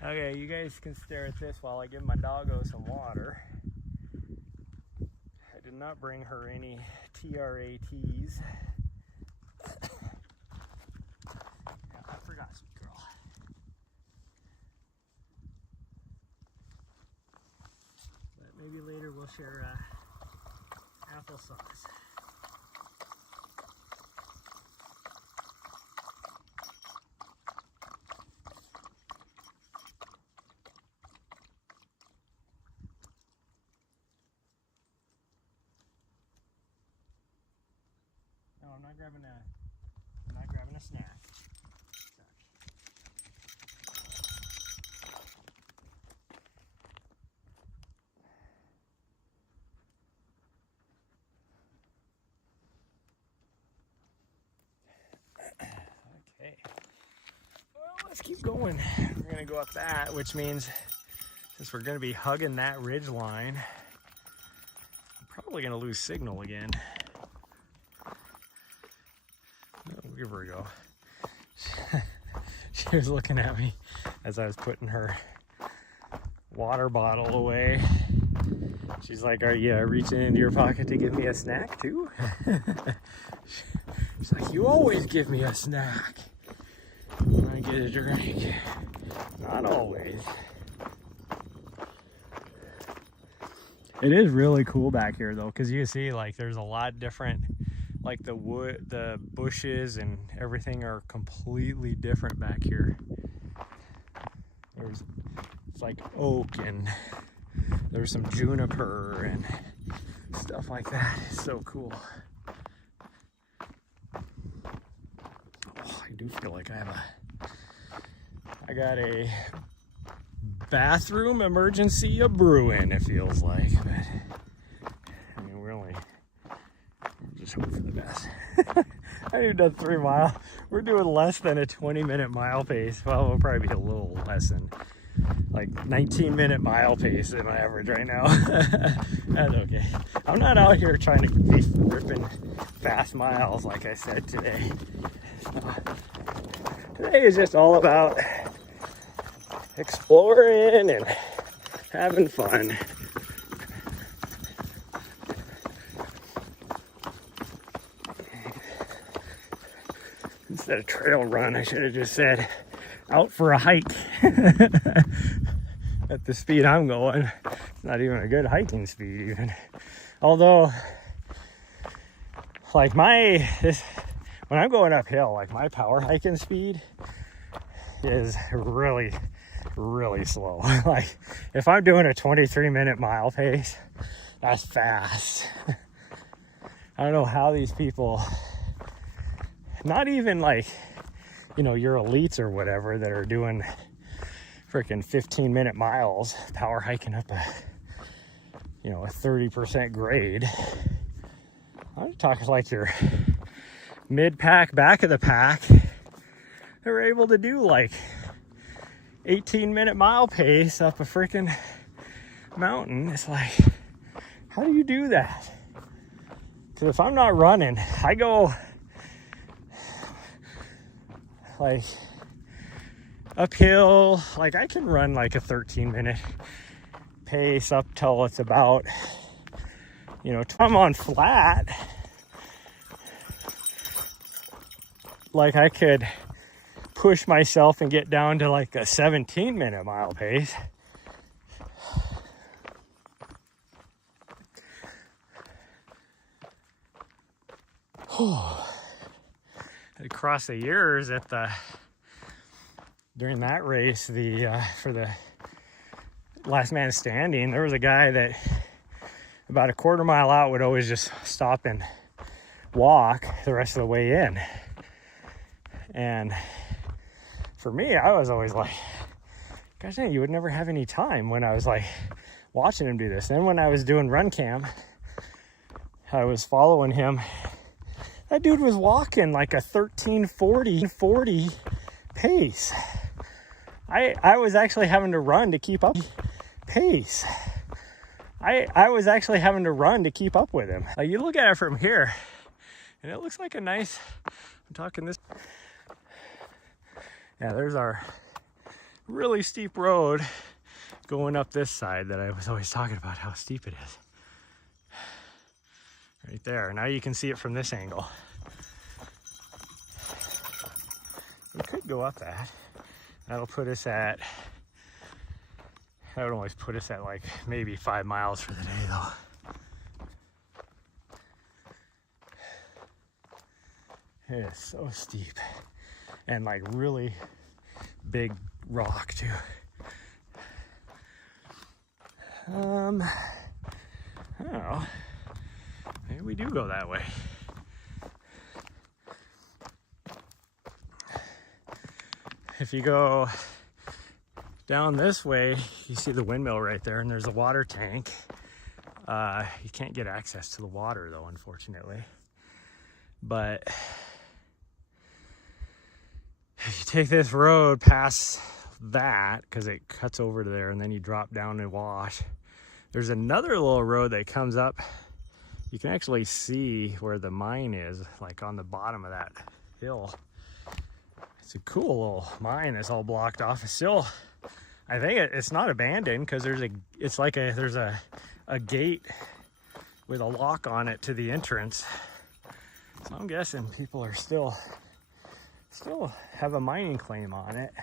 Okay, you guys can stare at this while I give my doggo some water. I did not bring her any TRATs. I forgot, sweet girl. But maybe later we'll share applesauce. No, I'm not grabbing a snack. Okay. Well, let's keep going. We're gonna go up that, which means since we're gonna be hugging that ridge line, I'm probably gonna lose signal again. We'll give her a go. She was looking at me as I was putting her water bottle away. She's like, are you reaching into your pocket to give me a snack too? She's like, you always give me a snack when I get a drink. Not always. It is really cool back here though, because you see like there's a lot different, like the wood, the bushes and everything are completely different back here. It's like oak and there's some juniper and stuff like that. It's so cool. Oh, I do feel like I got a bathroom emergency a brewing, it feels like. But I mean, we're just hoping for the best. I even done 3 miles. We're doing less than a 20-minute mile pace. Well, we'll probably be a little less than like 19-minute mile pace in my average right now. That's okay. I'm not out here trying to be ripping fast miles like I said today. Today is just all about exploring and having fun. Instead of trail run, I should have just said out for a hike. At the speed I'm going, it's not even a good hiking speed even. Although, like when I'm going uphill, like my power hiking speed is really really slow. Like if I'm doing a 23-minute mile pace, that's fast. I don't know how these people, not even like, you know, your elites or whatever that are doing freaking 15-minute miles, power hiking up a, you know, a 30% grade. I'm talking like your mid-pack, back of the pack. They're able to do like 18-minute mile pace up a freaking mountain. It's like, how do you do that? Because if I'm not running, I go like uphill. Like I can run like a 13-minute pace up till it's about, you know, I'm on flat. Like I could push myself and get down to like a 17-minute mile pace. Across the years during that race, for the last man standing, there was a guy that about a quarter mile out would always just stop and walk the rest of the way in. And for me, I was always like, gosh dang, you would never have any time when I was like watching him do this. Then when I was doing run cam, I was following him. That dude was walking like a 13:40 pace. I was actually having to run to keep up pace. I was actually having to run to keep up with him. Like you look at it from here and it looks like a nice, I'm talking this. Yeah, there's our really steep road going up this side that I was always talking about how steep it is. Right there. Now you can see it from this angle. We could go up that. That'll put us at, that would always put us at like maybe 5 miles for the day though. It is so steep and like really big rock too. I don't know. Maybe we do go that way. If you go down this way, you see the windmill right there, and there's a water tank. You can't get access to the water though, unfortunately. But if you take this road past that, because it cuts over to there, and then you drop down and wash, there's another little road that comes up. You can actually see where the mine is, like on the bottom of that hill. It's a cool little mine that's all blocked off. It's still, I think it's not abandoned because there's a gate with a lock on it to the entrance. So I'm guessing people are still have a mining claim on it.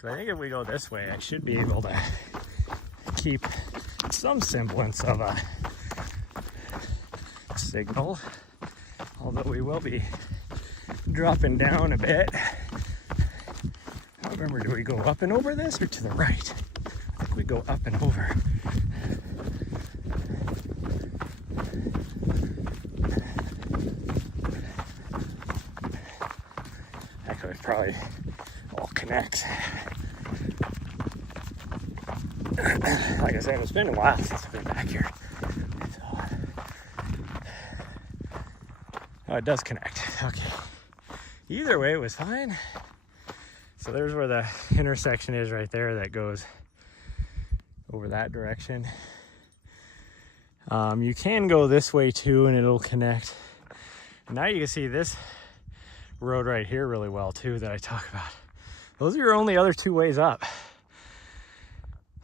So I think if we go this way, I should be able to keep some semblance of a signal, although we will be dropping down a bit. I don't remember, do we go up and over this or to the right? I think we go up and over. Actually, it probably all connects. Like I said, it's been a while since I've been back here. So, oh, it does connect. Okay. Either way, it was fine. So there's where the intersection is right there that goes over that direction. You can go this way too and it'll connect. And now you can see this road right here really well too that I talk about. Those are your only other two ways up.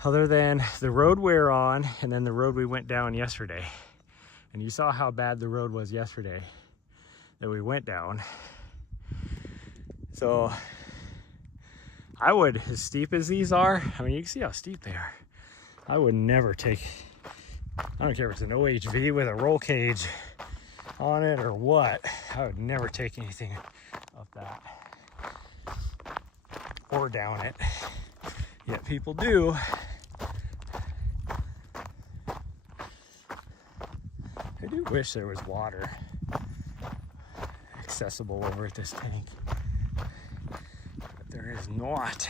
Other than the road we're on and then the road we went down yesterday. And you saw how bad the road was yesterday that we went down. So I would, as steep as these are, I mean, you can see how steep they are. I would never take I don't care if it's an OHV with a roll cage on it or what. I would never take anything of that or down it. Yet people do. I do wish there was water accessible over at this tank, but there is not.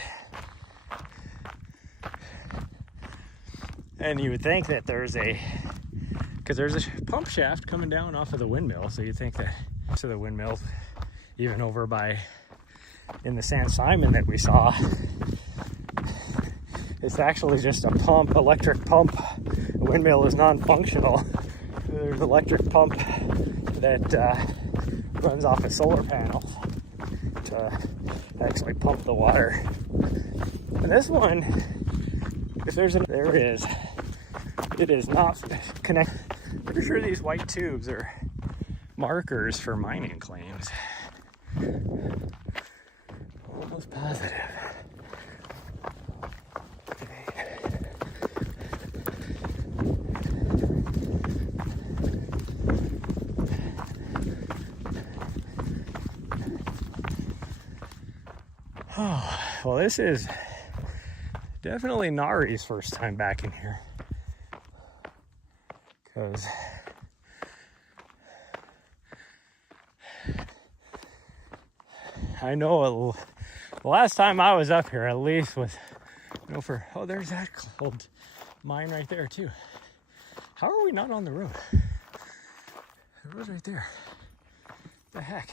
And you would think that because there's a pump shaft coming down off of the windmill, so you think that to the windmill, even over in the San Simon that we saw, it's actually just a pump, electric pump. The windmill is non-functional. There's an electric pump that runs off of solar panels to actually pump the water. And this one, if there is, it is not connected. Pretty sure these white tubes are markers for mining claims. Almost positive. Oh, well, this is definitely Nari's first time back in here. Because I know the last time I was up here, at least was, there's that old mine right there too. How are we not on the road? The road's right there. What the heck?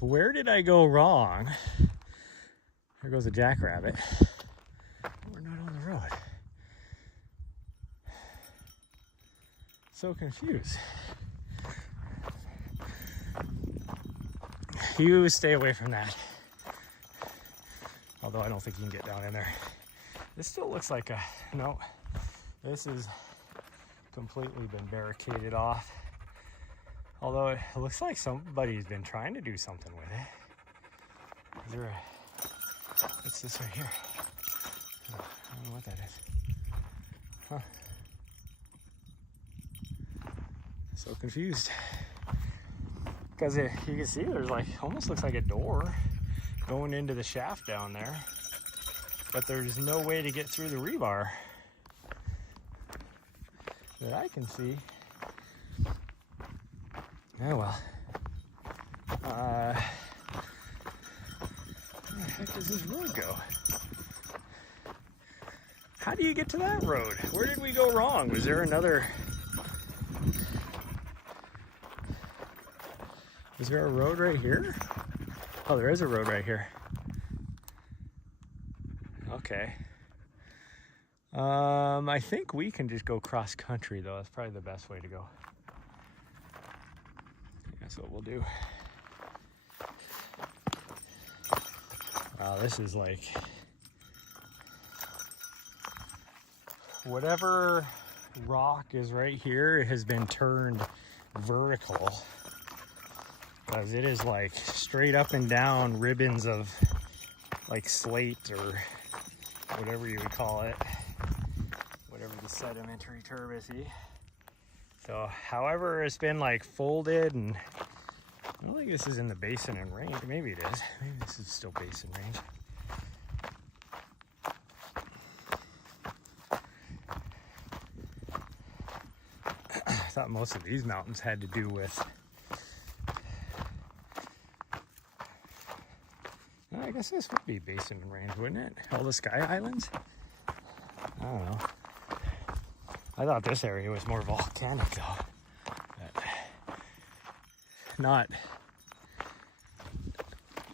Where did I go wrong? There goes a jackrabbit. We're not on the road. So confused. You stay away from that. Although I don't think you can get down in there. This still looks like no, this has completely been barricaded off. Although it looks like somebody's been trying to do something with it. Is there what's this right here? I don't know what that is. Huh. So confused. Because you can see there's almost looks like a door going into the shaft down there. But there's no way to get through the rebar that I can see. Oh well. Where the heck does this road go? How do you get to that road? Where did we go wrong? Was there another... Is there a road right here? Oh, there is a road right here. Okay. I think we can just go cross country though. That's probably the best way to go. That's what we'll do. Wow, this is like whatever rock is right here has been turned vertical, because it is like straight up and down ribbons of like slate or whatever you would call it, whatever the sedimentary turf is. So however it's been like folded, and I don't think this is in the basin and range. Maybe it is. Maybe this is still basin range. I thought most of these mountains had to do with... I guess this would be basin and range, wouldn't it? All the Sky Islands? I don't know. I thought this area was more volcanic though. But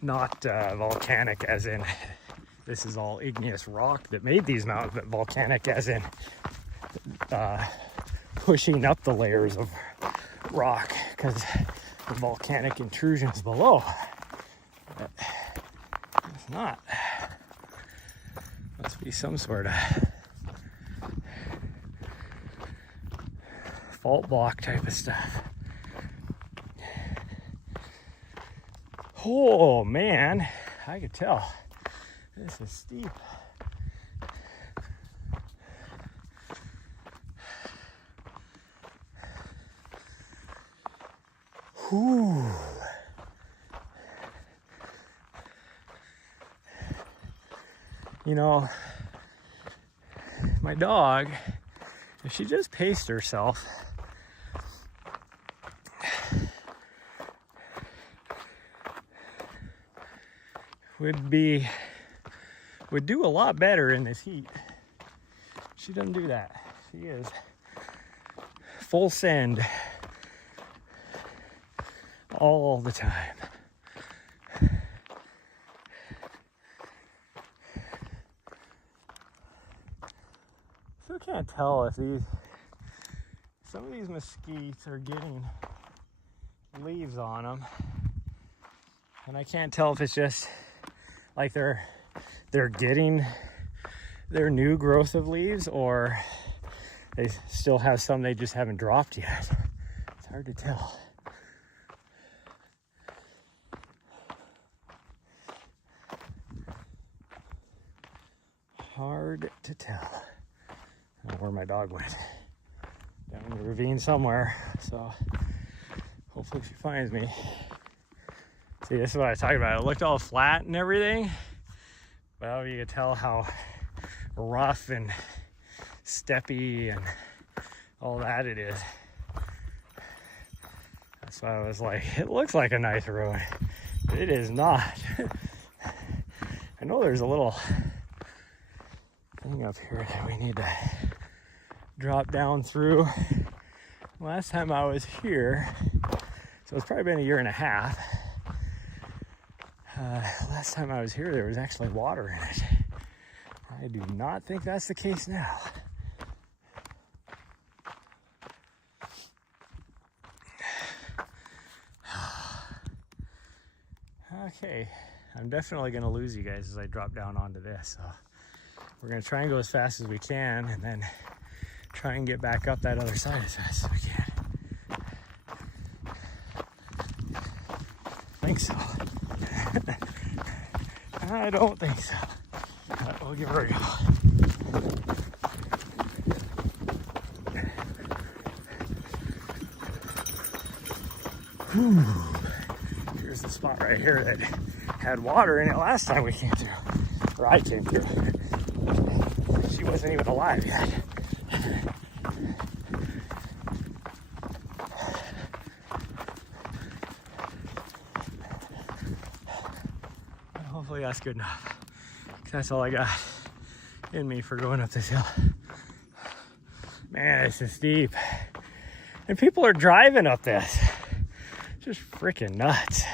not volcanic as in this is all igneous rock that made these mountains, but volcanic as in pushing up the layers of rock because the volcanic intrusions below. But it's not. Must be some sort of fault block type of stuff. Oh man, I could tell this is steep. Whew. You know, my dog, if she just paced herself, would do a lot better in this heat. She doesn't do that. She is full send all the time. Still can't tell if some of these mesquites are getting leaves on them, and I can't tell if it's just like they're getting their new growth of leaves, or they still have some they just haven't dropped yet. It's hard to tell. Hard to tell. I don't know where my dog went. Down in the ravine somewhere, so hopefully she finds me. See, this is what I was talking about. It looked all flat and everything. Well, you could tell how rough and steppy and all that it is. That's why I was like, it looks like a nice road. It is not. I know there's a little thing up here that we need to drop down through. Last time I was here, so it's probably been a year and a half. Last time I was here, there was actually water in it. I do not think that's the case now. Okay, I'm definitely going to lose you guys as I drop down onto this. So we're going to try and go as fast as we can, and then try and get back up that other side as fast as we can. I think so. I don't think so. But we'll give her a go. Whew. Here's the spot right here that had water in it last time we came through. Or I came through. She wasn't even alive yet. Hopefully that's good enough. That's all I got in me for going up this hill. Man, this is steep. And people are driving up this. Just freaking nuts.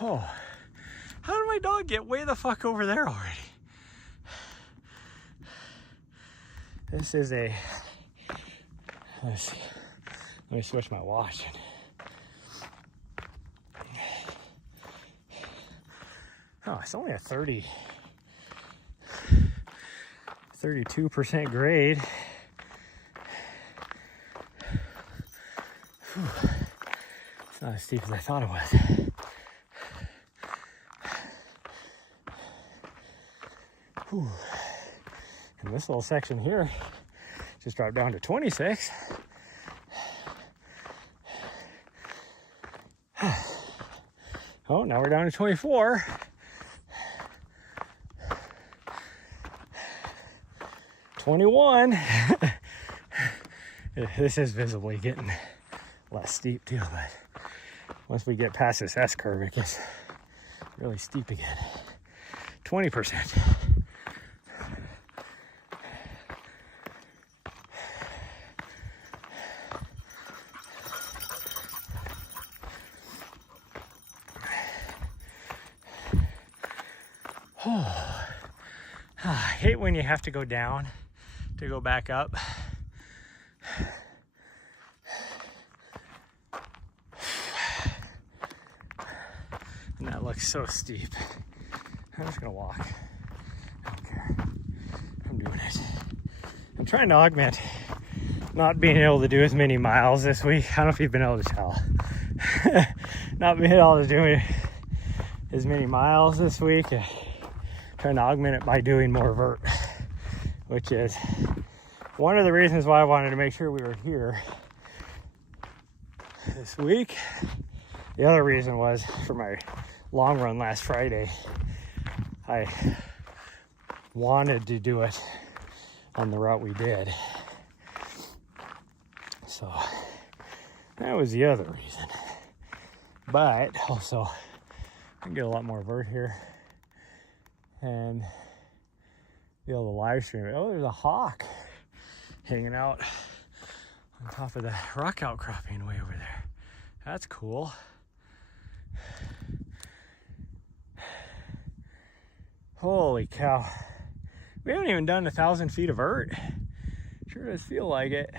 Oh, how did my dog get way the fuck over there already? This is a, let's see, let me switch my watch. Oh, it's only a 32% grade. Whew. It's not as steep as I thought it was. Whew. And this little section here just dropped down to 26. Oh, now we're down to 24. This is visibly getting less steep too, but once we get past this S curve, it gets really steep again. 20%. Oh, I hate when you have to go down to go back up. And that looks so steep. I'm just gonna walk. I don't care. I'm doing it. I'm trying to augment not being able to do as many miles this week. I don't know if you've been able to tell. Not being able to do as many miles this week. Trying to augment it by doing more vert. which is one of the reasons why I wanted to make sure we were here this week. The other reason was for my long run last Friday, I wanted to do it on the route we did. So that was the other reason. But also, I can get a lot more vert here and be able to live stream it. Oh, there's a hawk hanging out on top of the rock outcropping way over there. That's cool. Holy cow. We haven't even done 1,000 feet of vert. Sure does feel like it.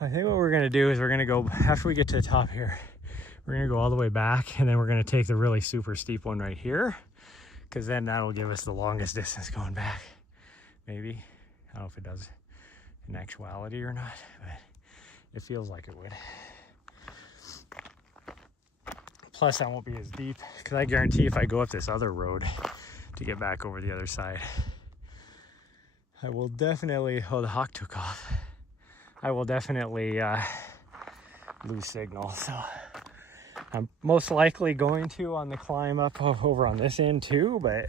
I think what we're gonna do is we're gonna go, after we get to the top here, we're gonna go all the way back, and then we're gonna take the really super steep one right here, because then that'll give us the longest distance going back. Maybe. I don't know if it does in actuality or not, but it feels like it would. Plus, that won't be as deep, because I guarantee if I go up this other road to get back over the other side, I will definitely, oh, the hawk took off. I will definitely lose signal. So I'm most likely going to on the climb up over on this end too, but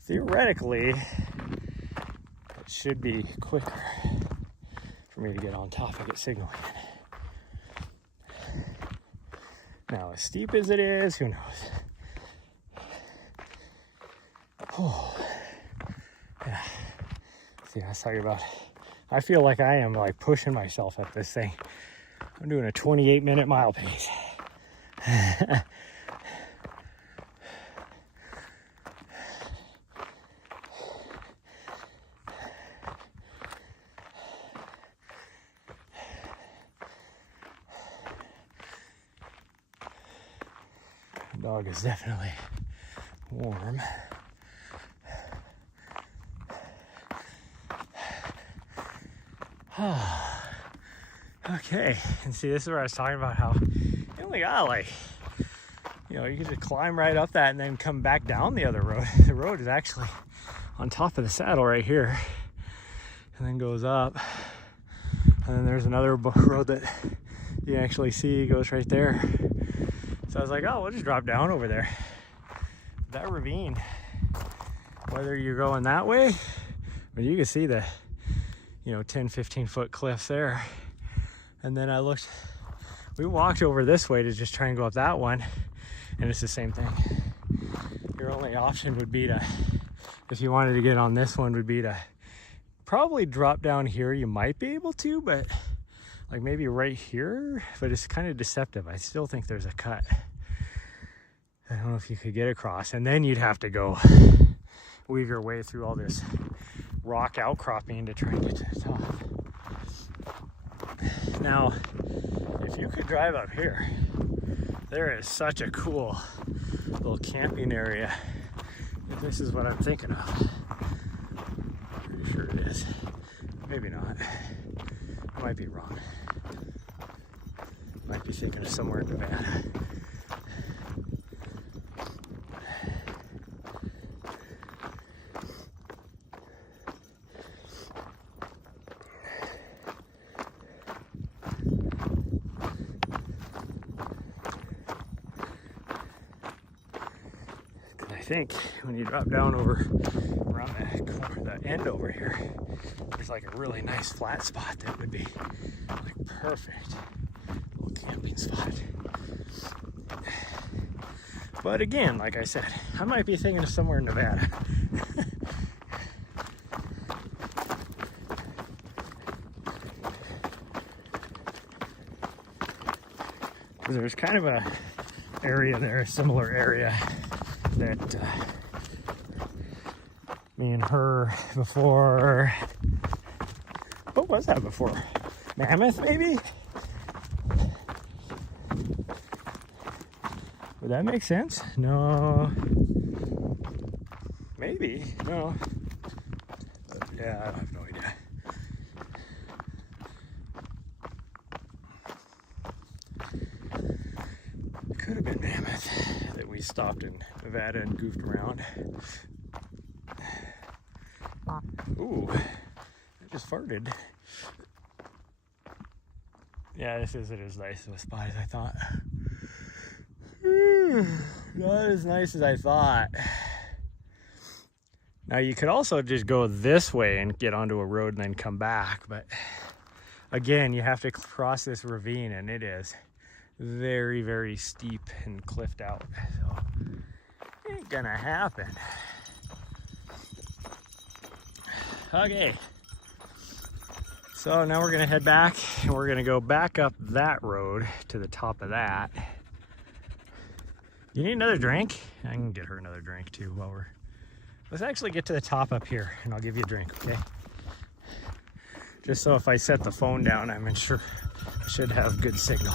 theoretically, it should be quicker for me to get on top and get signal again. Now, as steep as it is, who knows? Oh, yeah. See, I was talking about, I feel like I am like pushing myself at this thing. I'm doing a 28-minute mile pace. The dog is definitely warm. Okay, and see, this is where I was talking about how you only got like, you know, you can just climb right up that and then come back down the other road. The road is actually on top of the saddle right here, and then goes up, and then there's another road that you actually see goes right there. So I was like, oh, we'll just drop down over there. That ravine, whether you're going that way, but you can see the, you know, 10-15 foot cliffs there. And then I looked, we walked over this way to just try and go up that one, and it's the same thing. Your only option would be to, if you wanted to get on this one, would be to probably drop down here. You might be able to, but like maybe right here, but it's kind of deceptive. I still think there's a cut. I don't know if you could get across, and then you'd have to go weave your way through all this rock outcropping to try and get to the top. Now, if you could drive up here, there is such a cool little camping area. If this is what I'm thinking of. Pretty sure it is. Maybe not. I might be wrong. Might be thinking of somewhere in Nevada. I think when you drop down over around the end over here, there's like a really nice flat spot that would be like perfect little camping spot. But again, like I said, I might be thinking of somewhere in Nevada. There's kind of a area there, a similar area that me and her before, what was that before? Mammoth, maybe? Would that make sense? No. Maybe. No. Yeah, I have no idea. Caveman mammoth that we stopped in Nevada and goofed around. Ooh, I just farted. Yeah, this isn't as nice of a spot as I thought. Not as nice as I thought. Now you could also just go this way and get onto a road and then come back, but again, you have to cross this ravine and it is very, very steep and cliffed out, so ain't gonna happen. Okay, so now we're gonna head back and we're gonna go back up that road to the top of that. You need another drink? I can get her another drink too while we're... Let's actually get to the top up here and I'll give you a drink, okay? Just so if I set the phone down, I'm sure I should have good signal.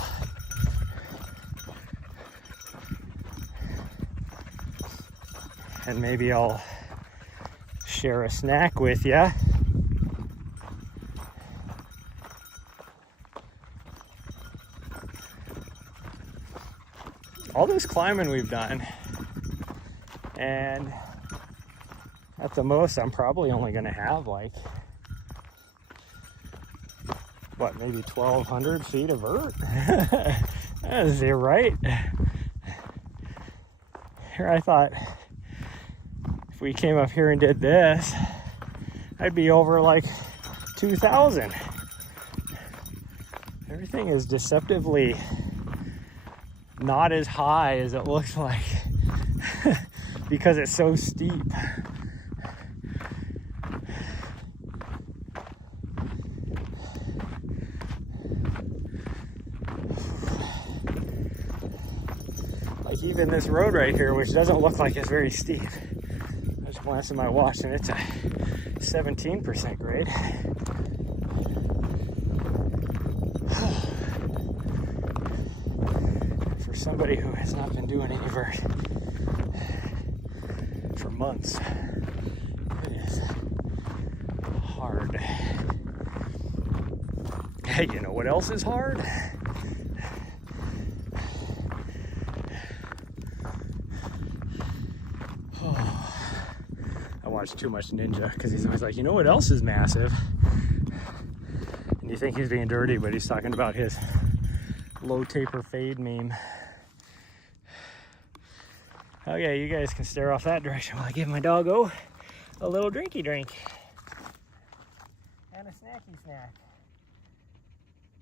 And maybe I'll share a snack with you. All this climbing we've done, and at the most I'm probably only going to have like, what, maybe 1,200 feet of vert? Is it right? Here I thought if we came up here and did this, I'd be over like 2,000. Everything is deceptively not as high as it looks like because it's so steep. Like even this road right here, which doesn't look like it's very steep. I just glanced at my watch and it's a 17% grade. For somebody who has not been doing any vert for months, it is hard. Hey, you know what else is hard? I watch too much Ninja because he's always like, you know what else is massive? And you think he's being dirty, but he's talking about his low taper fade meme. Okay, you guys can stare off that direction while I give my doggo a little drinky drink. And a snacky snack.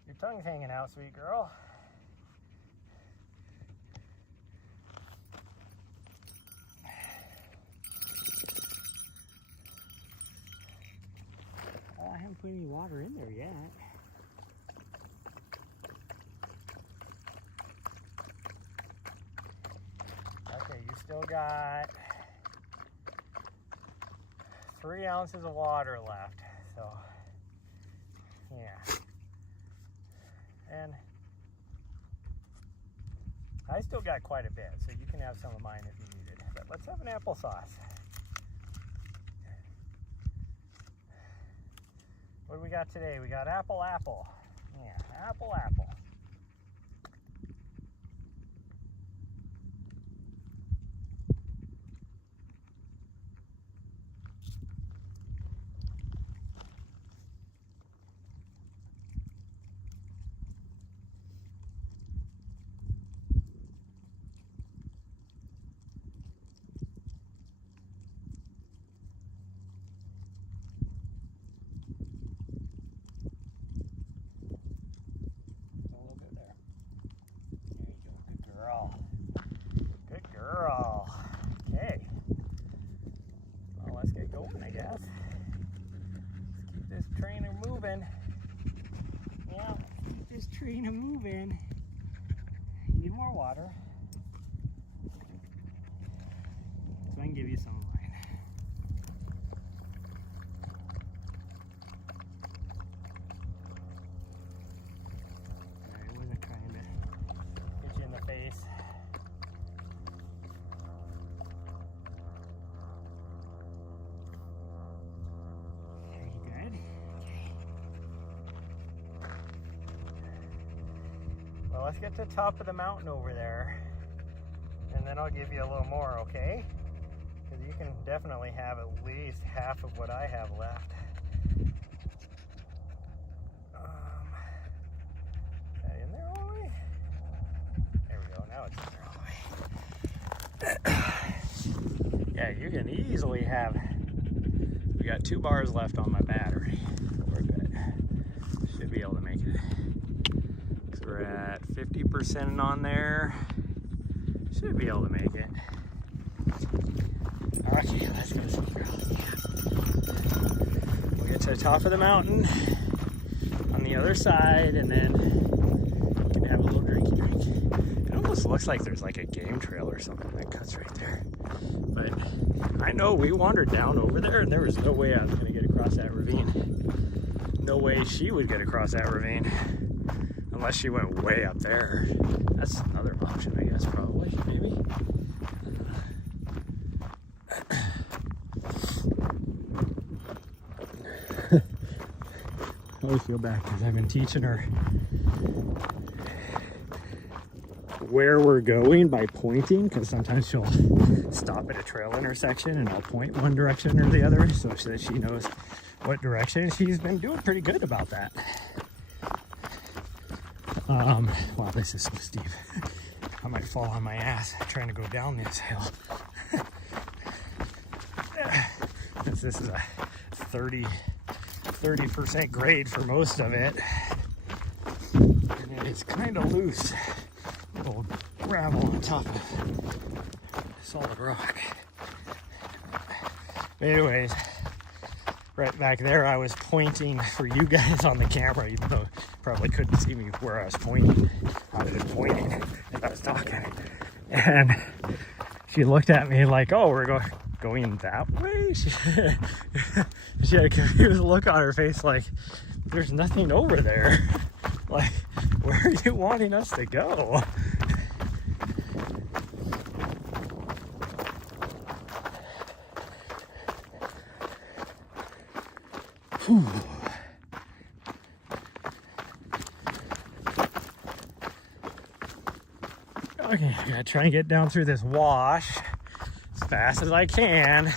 Your tongue's hanging out, sweet girl. I haven't put any water in there yet. Okay, you still got 3 ounces of water left, so yeah. And I still got quite a bit, so you can have some of mine if you need it. But let's have an applesauce. What do we got today? We got apple. Yeah, apple. Good girl. Okay. Well, let's get going, I guess. Let's keep this trainer moving. Yeah, let's keep this trainer moving. You need more water. So I can give you some of mine. I wasn't trying to hit you in the face. Well, let's get to the top of the mountain over there. then I'll give you a little more, okay? Because you can definitely have at least half of what I have left. Is that in there all the way? There we go, now it's in there all the way. Yeah, you can easily have, we got 2 bars left on my battery. We're good. Should be able to make it. So we're at 50% on there. Should be able to make it. Okay, let's go see girl. We'll get to the top of the mountain on the other side, and then we can have a little drinky drink. It almost looks like there's like a game trail or something that cuts right there. But I know we wandered down over there, and there was no way I was going to get across that ravine. No way she would get across that ravine unless she went way up there. That's another option, I guess, probably, maybe. I always feel bad because I've been teaching her where we're going by pointing, because sometimes she'll stop at a trail intersection and I'll point one direction or the other so that she knows what direction. She's been doing pretty good about that. Wow, this is so steep. I might fall on my ass trying to go down this hill. This is a 30% grade for most of it. And it's kind of loose. Little gravel on top of solid rock. But anyways, right back there I was pointing for you guys on the camera, even though you probably couldn't see me where I was pointing. I was just pointing as I was talking. And she looked at me like, oh, we're going that way? She had a confused look on her face like, there's nothing over there. Like, where are you wanting us to go? Whew. Okay, I gotta try and get down through this wash as fast as I can.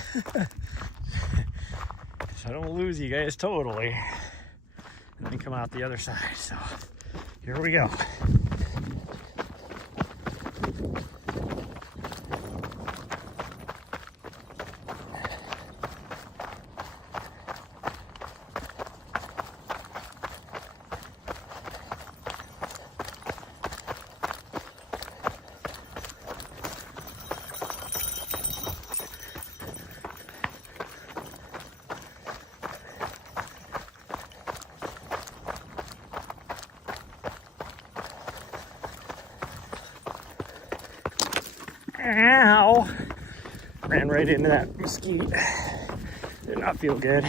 So I don't lose you guys totally. And then come out the other side. So here we go. Ow! Ran right into that mesquite. Did not feel good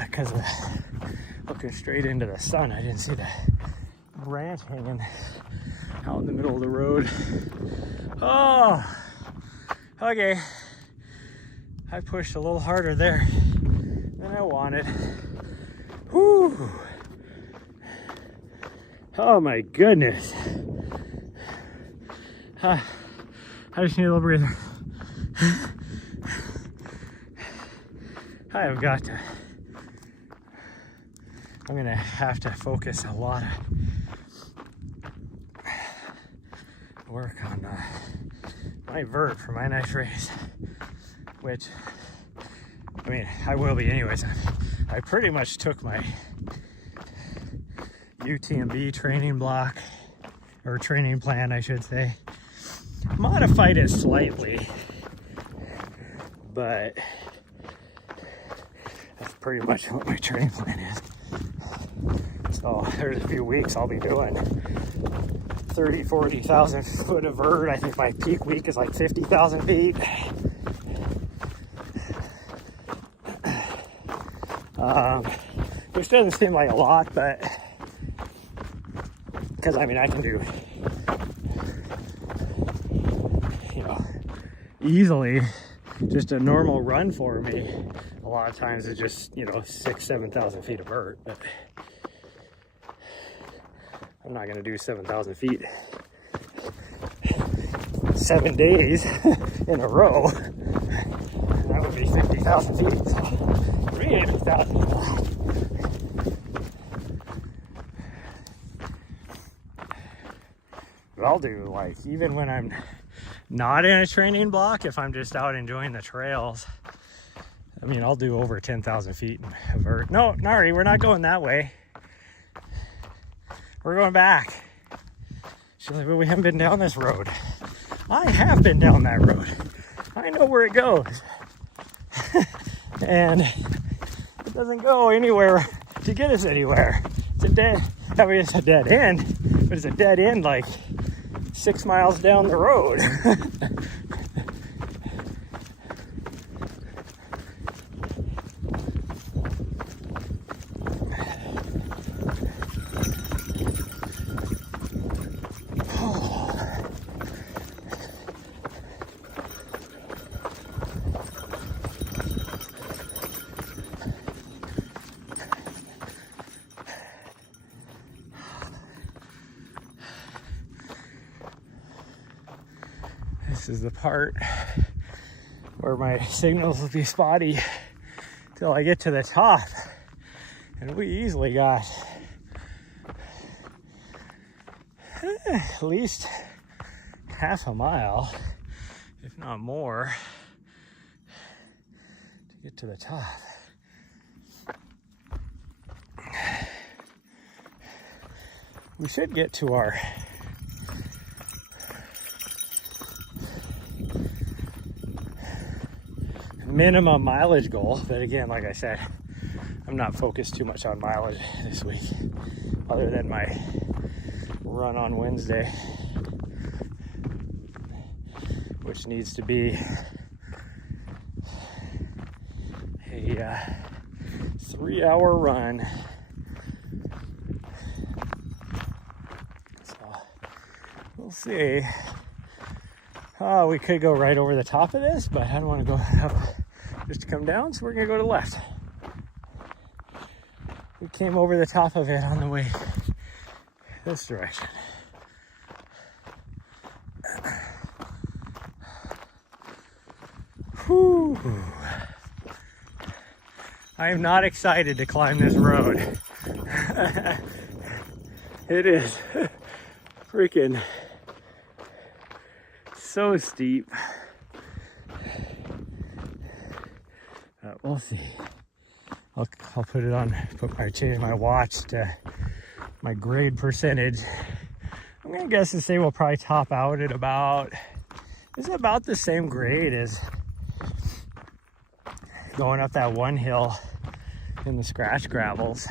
because of looking straight into the sun. I didn't see the branch hanging out in the middle of the road. Oh, okay. I pushed a little harder there than I wanted. Whew. Oh my goodness. I just need a little breather. I have got to. I'm gonna have to focus a lot of work on my vert for my next race, which, I mean, I will be anyways. I pretty much took my UTMB training block, or training plan, I should say. Modified it slightly, but that's pretty much what my training plan is. So there's a few weeks I'll be doing 40,000 foot of vert. I think my peak week is like 50,000 feet. Which doesn't seem like a lot, but because I mean I can do, you know, easily just a normal run for me. A lot of times it's just, you know, 6,000-7,000 feet of vert, but I'm not gonna do 7,000 feet. 7 days in a row, that would be 50,000 feet. So 380,000. But I'll do, like, even when I'm not in a training block, if I'm just out enjoying the trails, I mean, I'll do over 10,000 feet in a vert. No, Nari, we're not going that way. We're going back. She's like, well, we haven't been down this road. I have been down that road. I know where it goes. And it doesn't go anywhere to get us anywhere. It's a dead, I mean, it's a dead end, but it's a dead end like 6 miles down the road. This is the part where my signals will be spotty till I get to the top. And we easily got at least half a mile, if not more, to get to the top. We should get to our minimum mileage goal, but again, like I said, I'm not focused too much on mileage this week, other than my run on Wednesday, which needs to be a 3-hour run. So we'll see. Oh, we could go right over the top of this, but I don't want to go up just to come down, so we're gonna go to the left. We came over the top of it on the way this direction. Whew. I am not excited to climb this road. It is freaking so steep. We'll see. I'll put it on, change my watch to my grade percentage. I'm gonna guess and say we'll probably top out at about, this is about the same grade as going up that one hill in the scratch gravels,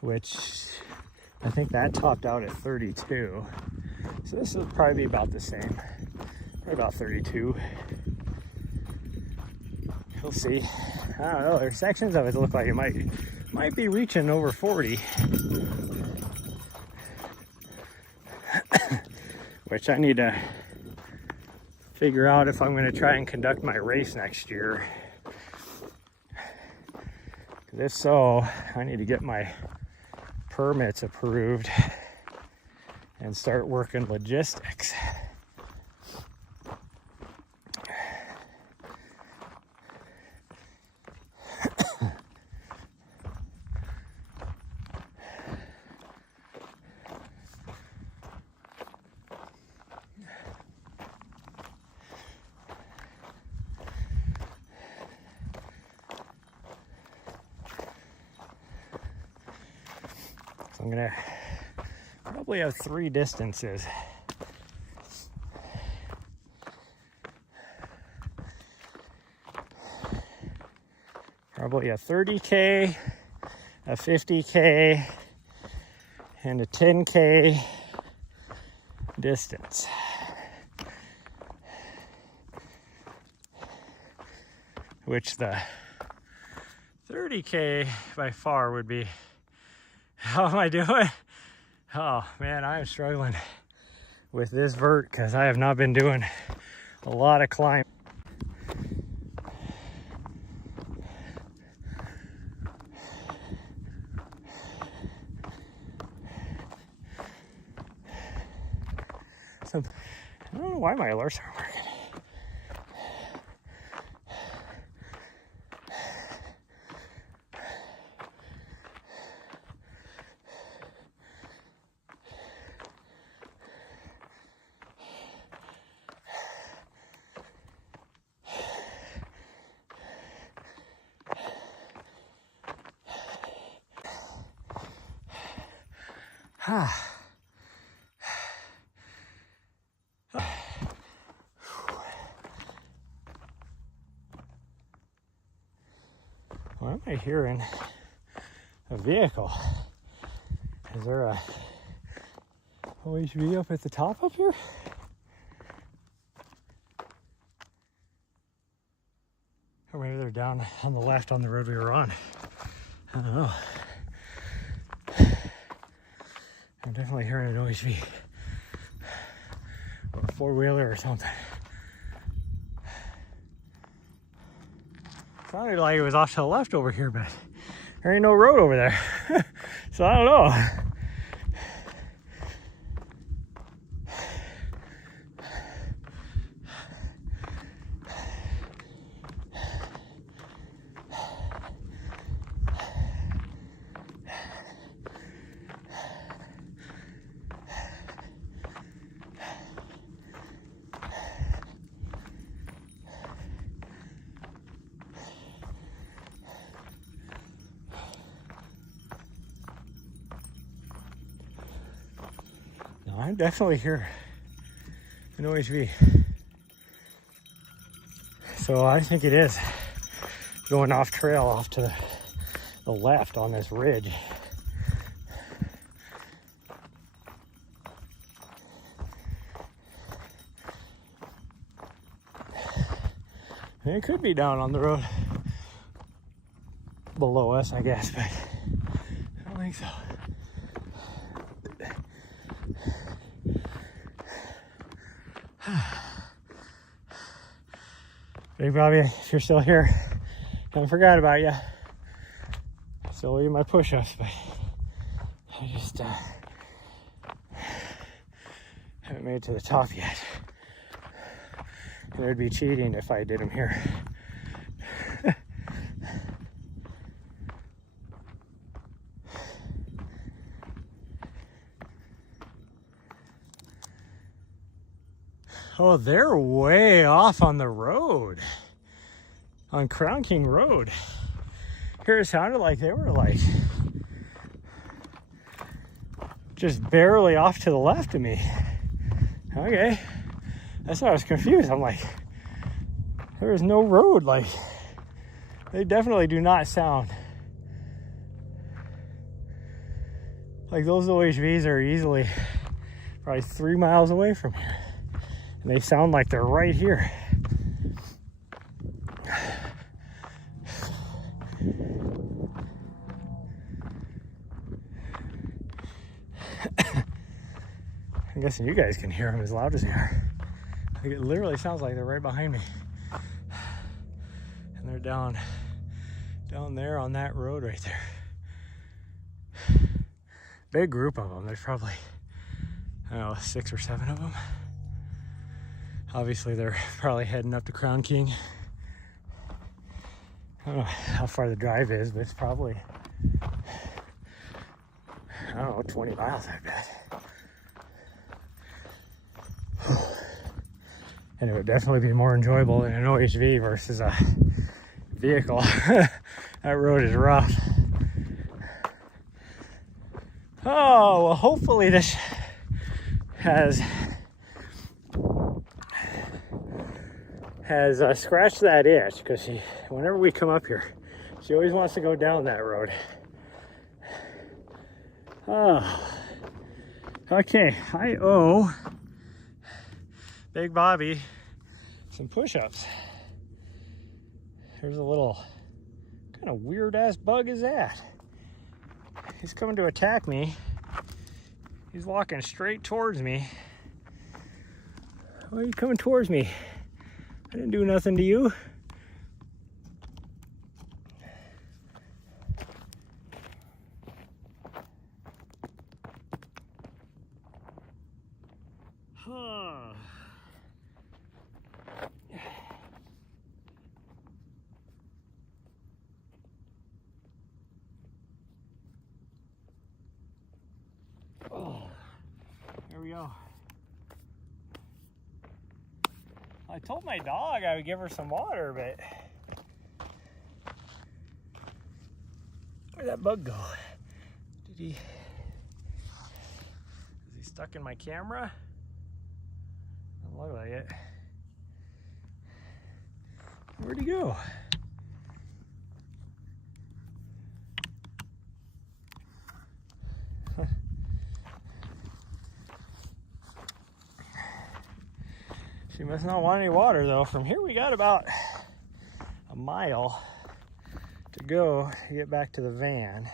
which I think that topped out at 32. So this will probably be about the same, probably about 32. We'll see. I don't know, there's sections of it that look like it might be reaching over 40. Which I need to figure out if I'm going to try and conduct my race next year. Because if so, I need to get my permits approved and start working logistics. So I'm gonna probably have 3 distances. Probably a 30K, a 50K, and a 10K distance. Which the 30K by far would be, how am I doing? Oh man, I am struggling with this vert because I have not been doing a lot of climbing. Something. I don't know why my alerts aren't working. Why am I hearing a vehicle? Is there a OHV up at the top up here? Or maybe they're down on the left on the road we were on. I don't know. I'm definitely hearing an OHV. Or a four-wheeler or something. Sounded like it was off to the left over here, but there ain't no road over there. So I don't know. I definitely hear an OHV. So I think it is going off trail off to the left on this ridge. And it could be down on the road below us, I guess, but I don't think so. Big Bobby, if you're still here, haven't forgot about you. Still eating my push-ups, but I just haven't made it to the top yet. And it would be cheating if I did them here. Oh, they're way off on the road. On Crown King Road. Here it sounded like they were like just barely off to the left of me. Okay. That's why I was confused. I'm like, there is no road. Like, they definitely do not sound like those OHVs are easily probably 3 miles away from here. And they sound like they're right here. I'm guessing you guys can hear them as loud as they are. Like, it literally sounds like they're right behind me. And they're down there on that road right there. Big group of them. There's probably, I don't know, 6 or 7 of them. Obviously, they're probably heading up to Crown King. I don't know how far the drive is, but it's probably, I don't know, 20 miles, I bet. And it would definitely be more enjoyable than an OHV versus a vehicle. That road is rough. Oh, well, hopefully this has scratched that itch, because whenever we come up here, she always wants to go down that road. Oh, okay. I owe Big Bobby some push-ups. There's a little kind of weird ass bug is that? He's coming to attack me. He's walking straight towards me. Why are you coming towards me? I didn't do nothing to you. Oh, there we go. I told my dog I would give her some water, but where'd that bug go? Is he stuck in my camera? Doesn't look like it. Where'd he go? She must not want any water though. From here we got about a mile to go to get back to the van.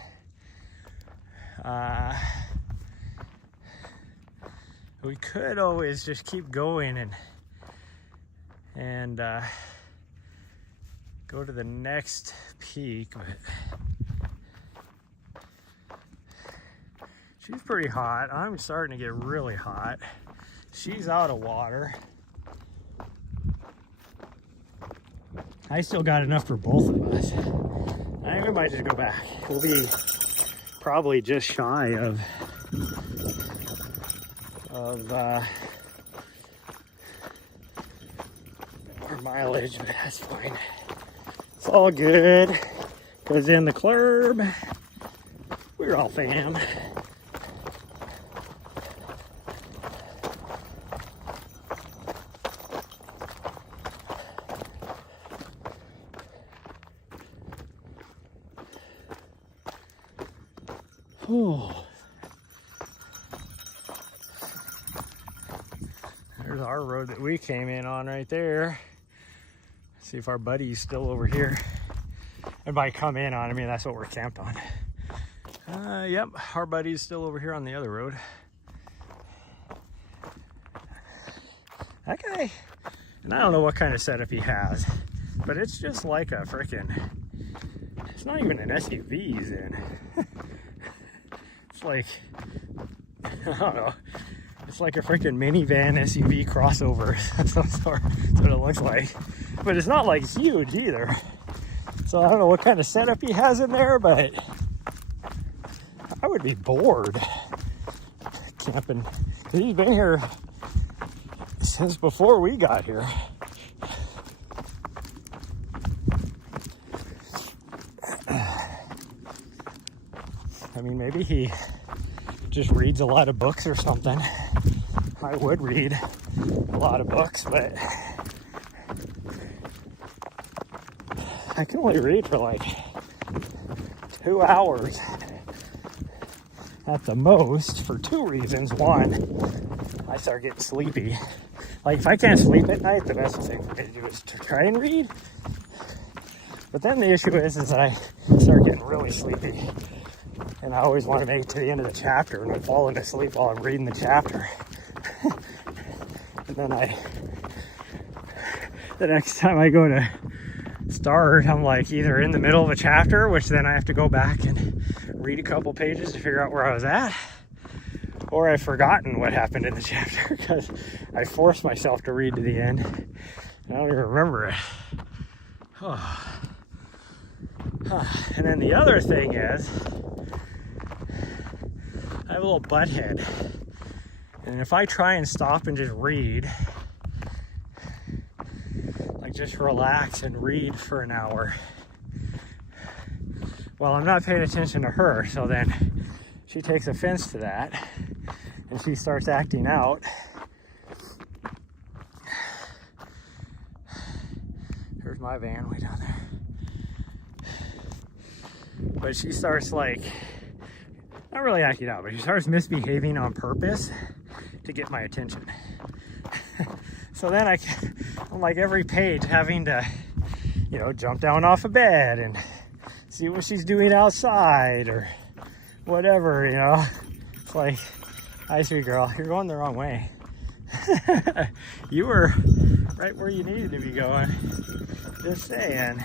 We could always just keep going and go to the next peak, but she's pretty hot. I'm starting to get really hot. She's out of water. I still got enough for both of us. I think we might just go back. We'll be probably just shy of our mileage, but that's fine. It's all good, because in the club, we're all fam. Oh. There's our road that we came in on right there. See if our buddy's still over here. And by come in on, I mean that's what we're camped on. Yep, our buddy's still over here on the other road. That guy, and I don't know what kind of setup he has, but it's just like a frickin', it's not even an SUV he's in. It's like, I don't know, it's like a freaking minivan SUV crossover. That's what it looks like. But it's not like it's huge either. So I don't know what kind of setup he has in there, but I would be bored camping. He's been here since before we got here. I mean, maybe he just reads a lot of books or something. I would read a lot of books, but I can only read for like 2 hours at the most for two reasons. One, I start getting sleepy. Like if I can't sleep at night, the best thing for me to do is to try and read. But then the issue is that I start getting really sleepy. And I always want to make it to the end of the chapter, and I'm falling asleep while I'm reading the chapter. And then the next time I go to start, I'm like either in the middle of a chapter, which then I have to go back and read a couple pages to figure out where I was at, or I've forgotten what happened in the chapter because I forced myself to read to the end. And I don't even remember it. Oh. And then the other thing is, I have a little butt head, and if I try and stop and just read, like just relax and read for an hour, well, I'm not paying attention to her, so then she takes offense to that, and she starts acting out. Here's my van way down there. But she starts like, not really acting out, but she starts misbehaving on purpose to get my attention. So then I'm like every page having to, you know, jump down off a bed and see what she's doing outside or whatever, you know. It's like, I see, girl, you're going the wrong way. You were right where you needed to be going. Just saying.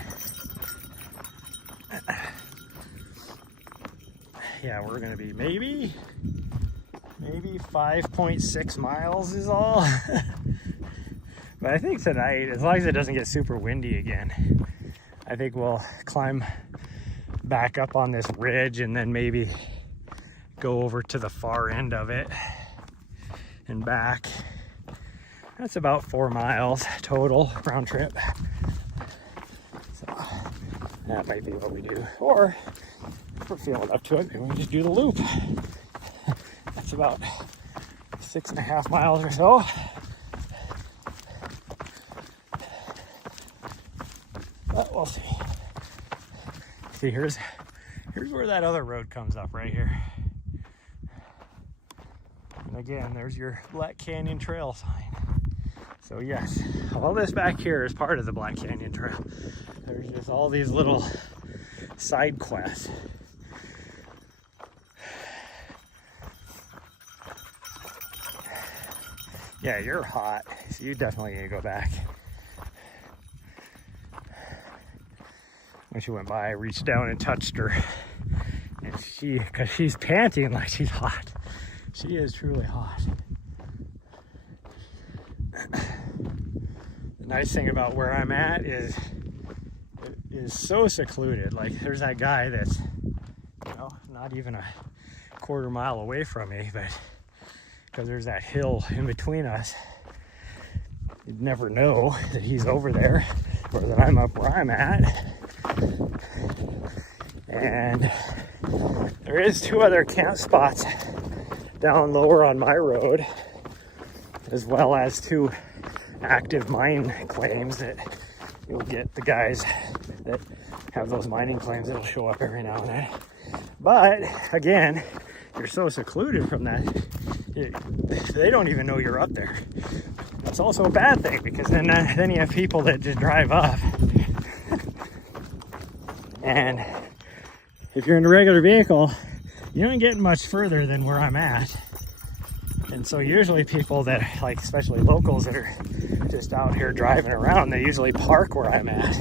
Yeah, we're gonna be maybe maybe 5.6 miles is all. But I think tonight, as long as it doesn't get super windy again, I think we'll climb back up on this ridge and then maybe go over to the far end of it and back. That's about 4 miles total round trip. So that might be what we do. Or if we're feeling up to it, maybe we just do the loop. That's about 6.5 miles or so. But we'll see. See, here's where that other road comes up right here. And again, there's your Black Canyon Trail sign. So yes, all this back here is part of the Black Canyon Trail. There's just all these little side quests. Yeah, you're hot, so you definitely need to go back. When she went by, I reached down and touched her. And because she's panting like she's hot. She is truly hot. The nice thing about where I'm at is it is so secluded. Like there's that guy that's, you know, not even a quarter mile away from me, but because there's that hill in between us, you'd never know that he's over there or that I'm up where I'm at. And there is 2 other camp spots down lower on my road, as well as 2 active mine claims that you'll get the guys that have those mining claims that'll show up every now and then. But again, you're so secluded from that, they don't even know you're up there. That's also a bad thing, because then you have people that just drive up. And if you're in a regular vehicle, you don't get much further than where I'm at. And so usually people that, like especially locals that are just out here driving around, they usually park where I'm at.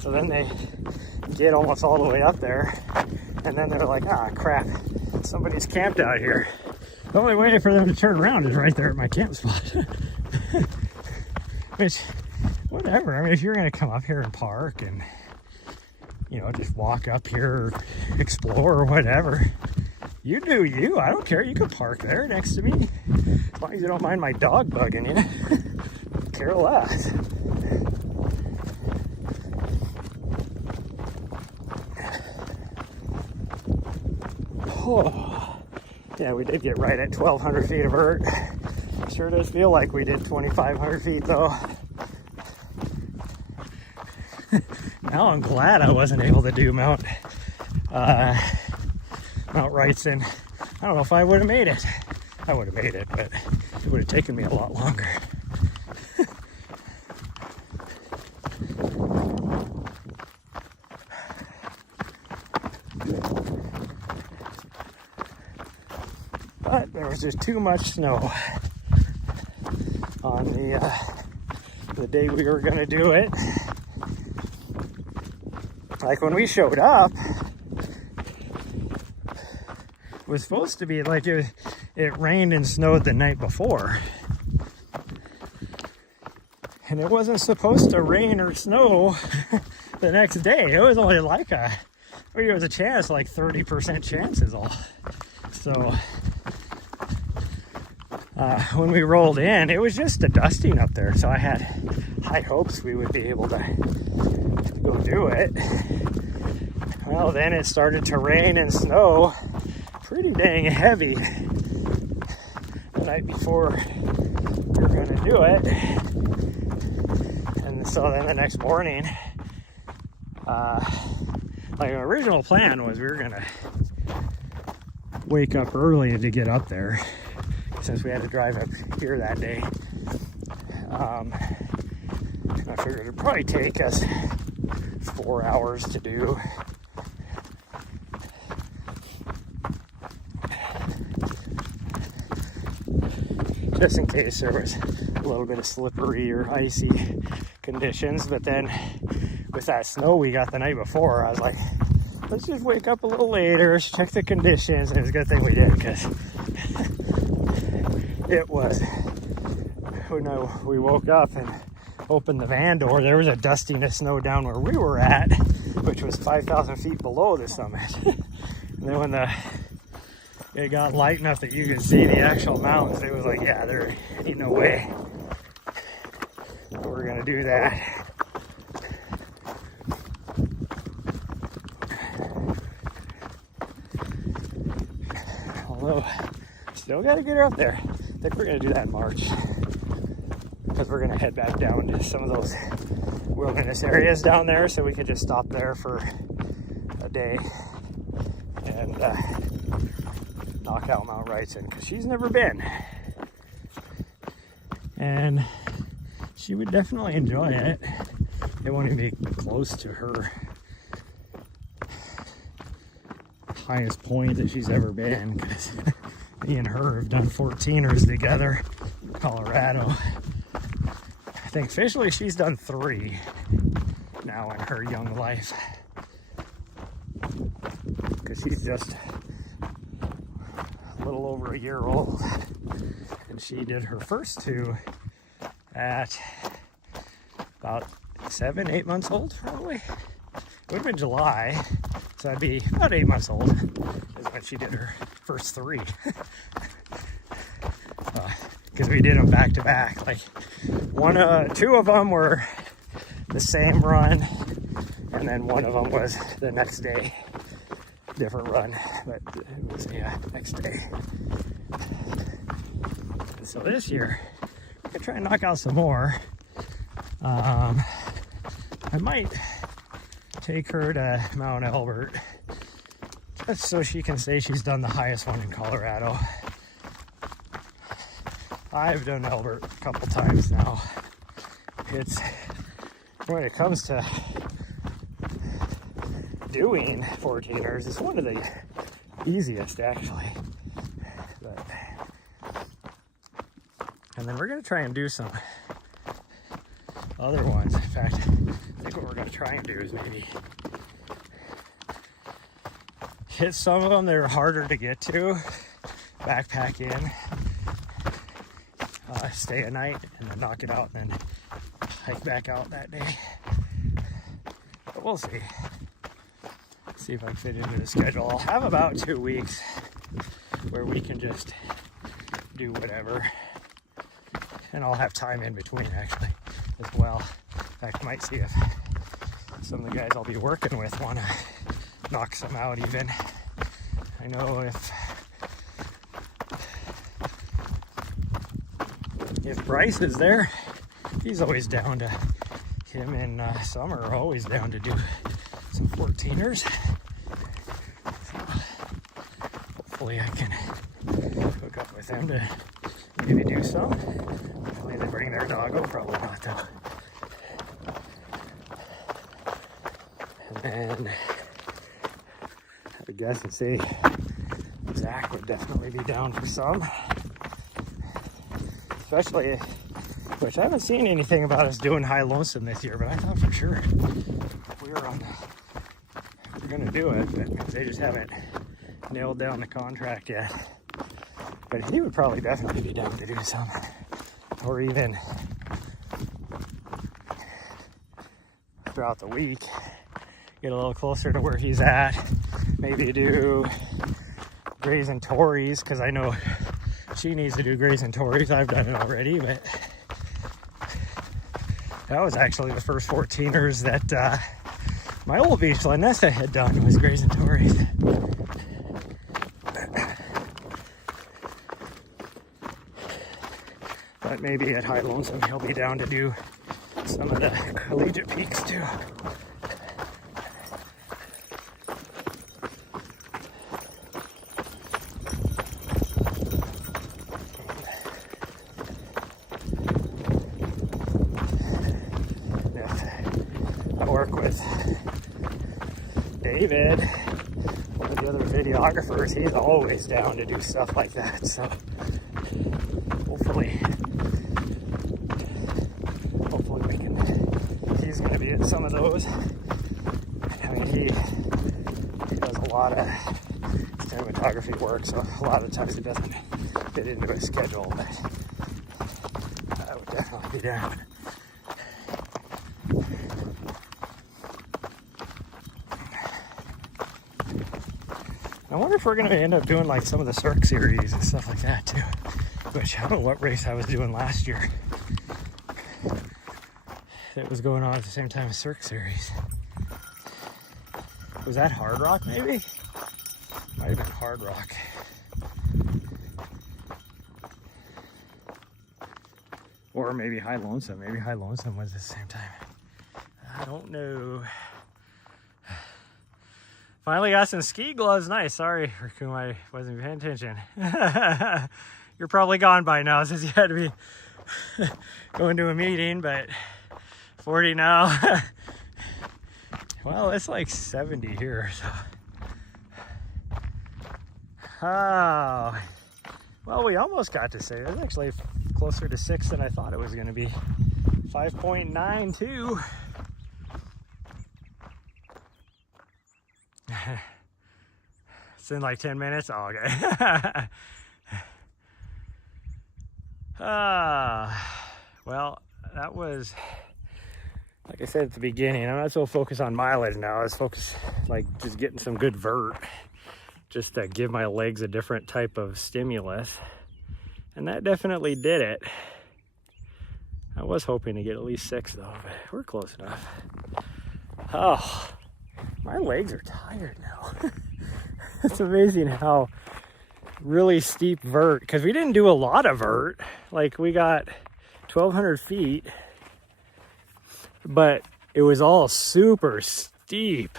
So then they get almost all the way up there, and then they're like, ah, crap, somebody's camped out here. The only way for them to turn around is right there at my camp spot. Which, whatever. I mean, if you're going to come up here and park and, you know, just walk up here, explore or whatever, you do you. I don't care. You can park there next to me. As long as you don't mind my dog bugging you. Care less. Oh. Yeah, we did get right at 1,200 feet of vert. Sure does feel like we did 2,500 feet though. Now I'm glad I wasn't able to do Mount Wrightson. I don't know if I would have made it. I would have made it, but it would have taken me a lot longer. But there was just too much snow on the day we were gonna do it. Like when we showed up, it was supposed to be like it rained and snowed the night before. And it wasn't supposed to rain or snow the next day. It was only like there was a chance, like 30% chance is all. So when we rolled in, it was just a dusting up there. So I had high hopes we would be able to go do it. Well, then it started to rain and snow pretty dang heavy the night before we were going to do it. And so then the next morning, like our original plan was we were going to wake up early to get up there, since we had to drive up here that day. I figured it'd probably take us 4 hours to do. Just in case there was a little bit of slippery or icy conditions. But then with that snow we got the night before, I was like, let's just wake up a little later, check the conditions. And it was a good thing we did, because it was, when we woke up and opened the van door, there was a dustiness snow down where we were at, which was 5,000 feet below the summit. And then when it got light enough that you could see the actual mountains, it was like, yeah, there ain't no way we're gonna do that. Although, still gotta get her up there. I think we're gonna do that in March, because we're gonna head back down to some of those wilderness areas down there, so we could just stop there for a day and knock out Mount Wrightson, because she's never been, and she would definitely enjoy it. It won't even be close to her highest point that she's ever been, because me and her have done 14ers together in Colorado. I think officially she's done 3 now in her young life, because she's just a little over a year old, and she did her first 2 at about 7-8 months old, probably. It would have been July, so that'd be about 8 months old is when she did her first 3. Because we did them back to back. Like 2 of them were the same run, and then one of them was the next day, different run, but it was the next day. And so this year, I'm gonna try and knock out some more. I might take her to Mount Albert, just so she can say she's done the highest one in Colorado. I've done Albert a couple times now. It's, when it comes to doing 14ers, it's one of the easiest, actually. But, and then we're gonna try and do some other ones. In fact, I think what we're gonna try and do is maybe hit some of them that are harder to get to, backpack in, stay a night, and then knock it out, and then hike back out that day. But we'll see. See if I can fit into the schedule. I'll have about 2 weeks where we can just do whatever, and I'll have time in between, actually, as well. In fact, I might see if some of the guys I'll be working with want to knock some out even. I know if Bryce is there, he's always down to, him and Summer are always down to do some 14ers. So hopefully I can hook up with them to maybe do some. Hopefully they bring their doggo, probably not though. And then I guess and say Zach would definitely be down for some. Especially, which I haven't seen anything about us doing High Lonesome this year, but I thought for sure we were going to do it, but they just haven't nailed down the contract yet. But he would probably definitely be down to do some, or even throughout the week, get a little closer to where he's at, maybe do Grays and Tories, because I know she needs to do Grays and Tories. I've done it already, but that was actually the first 14ers that my old beach, Lanessa, had done, was Grays and Tories. But maybe at High Lonesome he'll be down to do some of the collegiate peaks too. David, one of the other videographers, he's always down to do stuff like that, so hopefully we can, he's going to be at some of those. I mean, lot of cinematography work, so a lot of times it doesn't fit into a schedule, but I would definitely be down. I wonder if we're going to end up doing like some of the Cirque series and stuff like that too, which I don't know what race I was doing last year. It was going on at the same time as Cirque series. Was that Hard Rock maybe? Might have been Hard Rock. Or maybe High Lonesome. Maybe High Lonesome was at the same time. I don't know. Finally got some ski gloves. Nice. Sorry, Raccoon, I wasn't paying attention. You're probably gone by now since you had to be going to a meeting, but 40 now. Well, it's like 70 here, so. Oh, well, we almost got to 6. It was actually closer to 6 than I thought it was going to be. 5.92. It's in like 10 minutes. Oh, okay. Well, that was, like I said at the beginning, I'm not so focused on mileage now. I was focused like just getting some good vert, just to give my legs a different type of stimulus. And that definitely did it. I was hoping to get at least 6 though, but we're close enough. Oh, my legs are tired now. It's amazing how really steep vert, because we didn't do a lot of vert. Like we got 1,200 feet, but it was all super steep.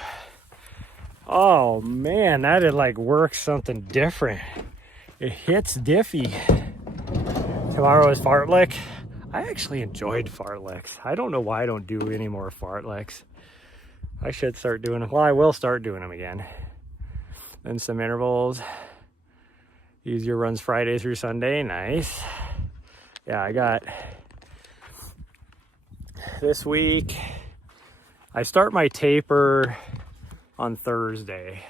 Oh man, that had like worked something different. It hits diffy. Tomorrow is fartlek. I actually enjoyed fartleks. I don't know why I don't do any more fartleks. I should start doing them. Well, I will start doing them again. Then some intervals. Easier runs Friday through Sunday. Nice. Yeah, I got this week. I start my taper on Thursday.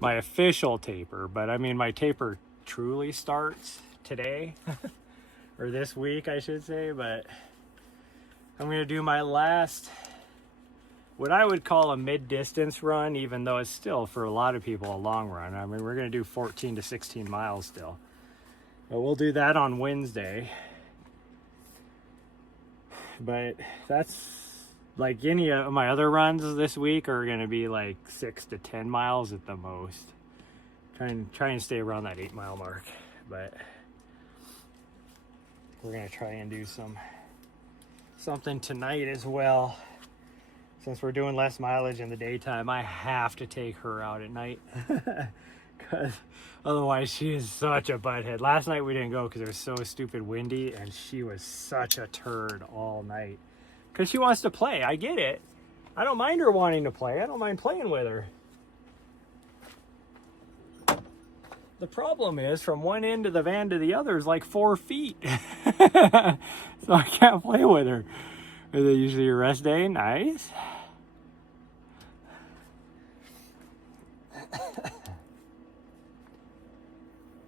My official taper, but I mean my taper truly starts today. Or this week, I should say, but I'm going to do my last, what I would call a mid-distance run, even though it's still, for a lot of people, a long run. I mean, we're going to do 14 to 16 miles still. But we'll do that on Wednesday. But that's, like any of my other runs this week are going to be like 6 to 10 miles at the most. Try and stay around that 8 mile mark. But we're going to try and do something tonight as well. Since we're doing less mileage in the daytime, I have to take her out at night. Because otherwise she is such a butthead. Last night we didn't go because it was so stupid windy, and she was such a turd all night. Because she wants to play. I get it. I don't mind her wanting to play. I don't mind playing with her. The problem is, from one end of the van to the other is like 4 feet. So I can't play with her. Is it usually your rest day? Nice.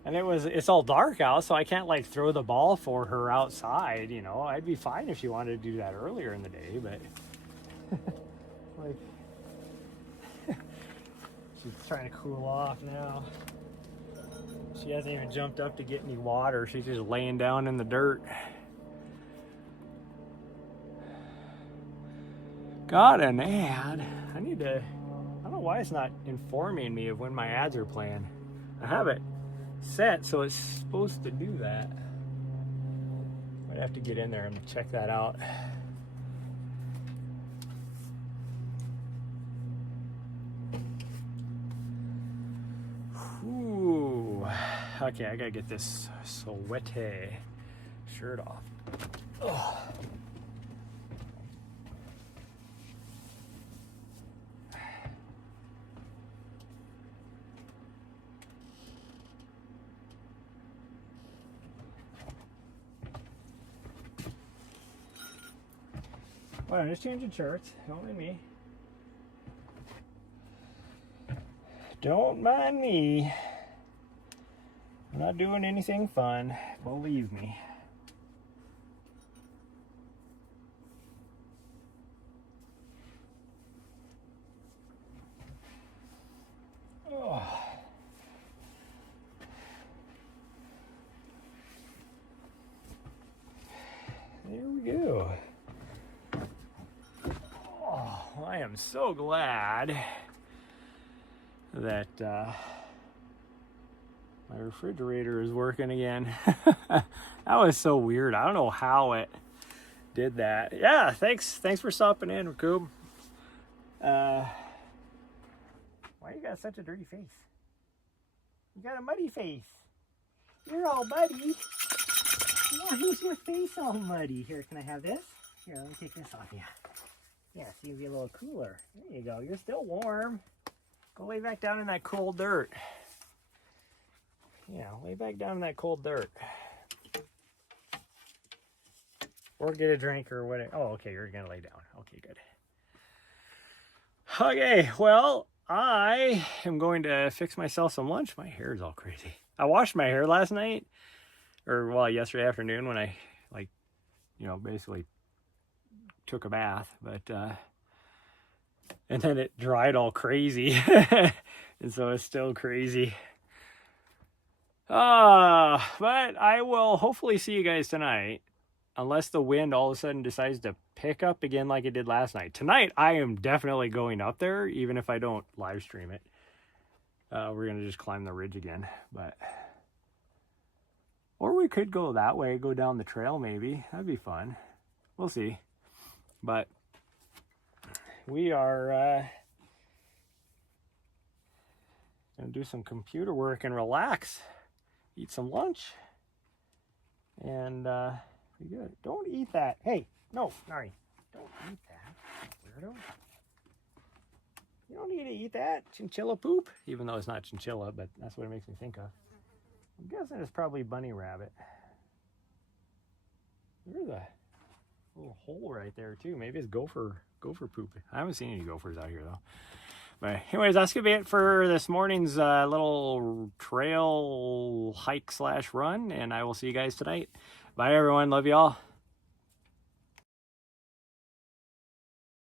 And it's all dark out, so I can't like throw the ball for her outside, you know. I'd be fine if she wanted to do that earlier in the day, but like she's trying to cool off now. She hasn't even jumped up to get any water. She's just laying down in the dirt. Got an ad. I don't know why it's not informing me of when my ads are playing. I have it set, so it's supposed to do that. I'd have to get in there and check that out. Ooh. Okay, I gotta get this sweaty shirt off. Oh. Well, I'm just changing shirts. Don't mind me. Don't mind me. I'm not doing anything fun, believe me. Oh. There we go. Oh, I am so glad that my refrigerator is working again. That was so weird. I don't know how it did that. Yeah, thanks for stopping in, Raccoon. Why you got such a dirty face? You got a muddy face. You're all muddy. Why is your face all muddy? Here, can I have this? Here, let me take this off you. Yeah, so you'll be a little cooler. There you go. You're still warm. Go lay back down in that cold dirt. Yeah, lay back down in that cold dirt. Or get a drink or whatever. Oh, okay, you're going to lay down. Okay, good. Okay, well, I am going to fix myself some lunch. My hair is all crazy. I washed my hair last night. Or, well, yesterday afternoon when I, basically took a bath. But, and then it dried all crazy. And so it's still crazy. But I will hopefully see you guys tonight. Unless the wind all of a sudden decides to pick up again like it did last night. Tonight, I am definitely going up there, even if I don't live stream it. We're going to just climb the ridge again. Or we could go that way, go down the trail maybe. That'd be fun. We'll see. But we are going to do some computer work and relax. Eat some lunch. And be good. Don't eat that. Hey, no, sorry. Don't eat that, weirdo. You don't need to eat that chinchilla poop. Even though it's not chinchilla, but that's what it makes me think of. I'm guessing it's probably bunny rabbit. There's a little hole right there too. Maybe it's gopher poop. I haven't seen any gophers out here though. But anyways, that's gonna be it for this morning's little trail hike / run, and I will see you guys tonight. Bye everyone, love you all.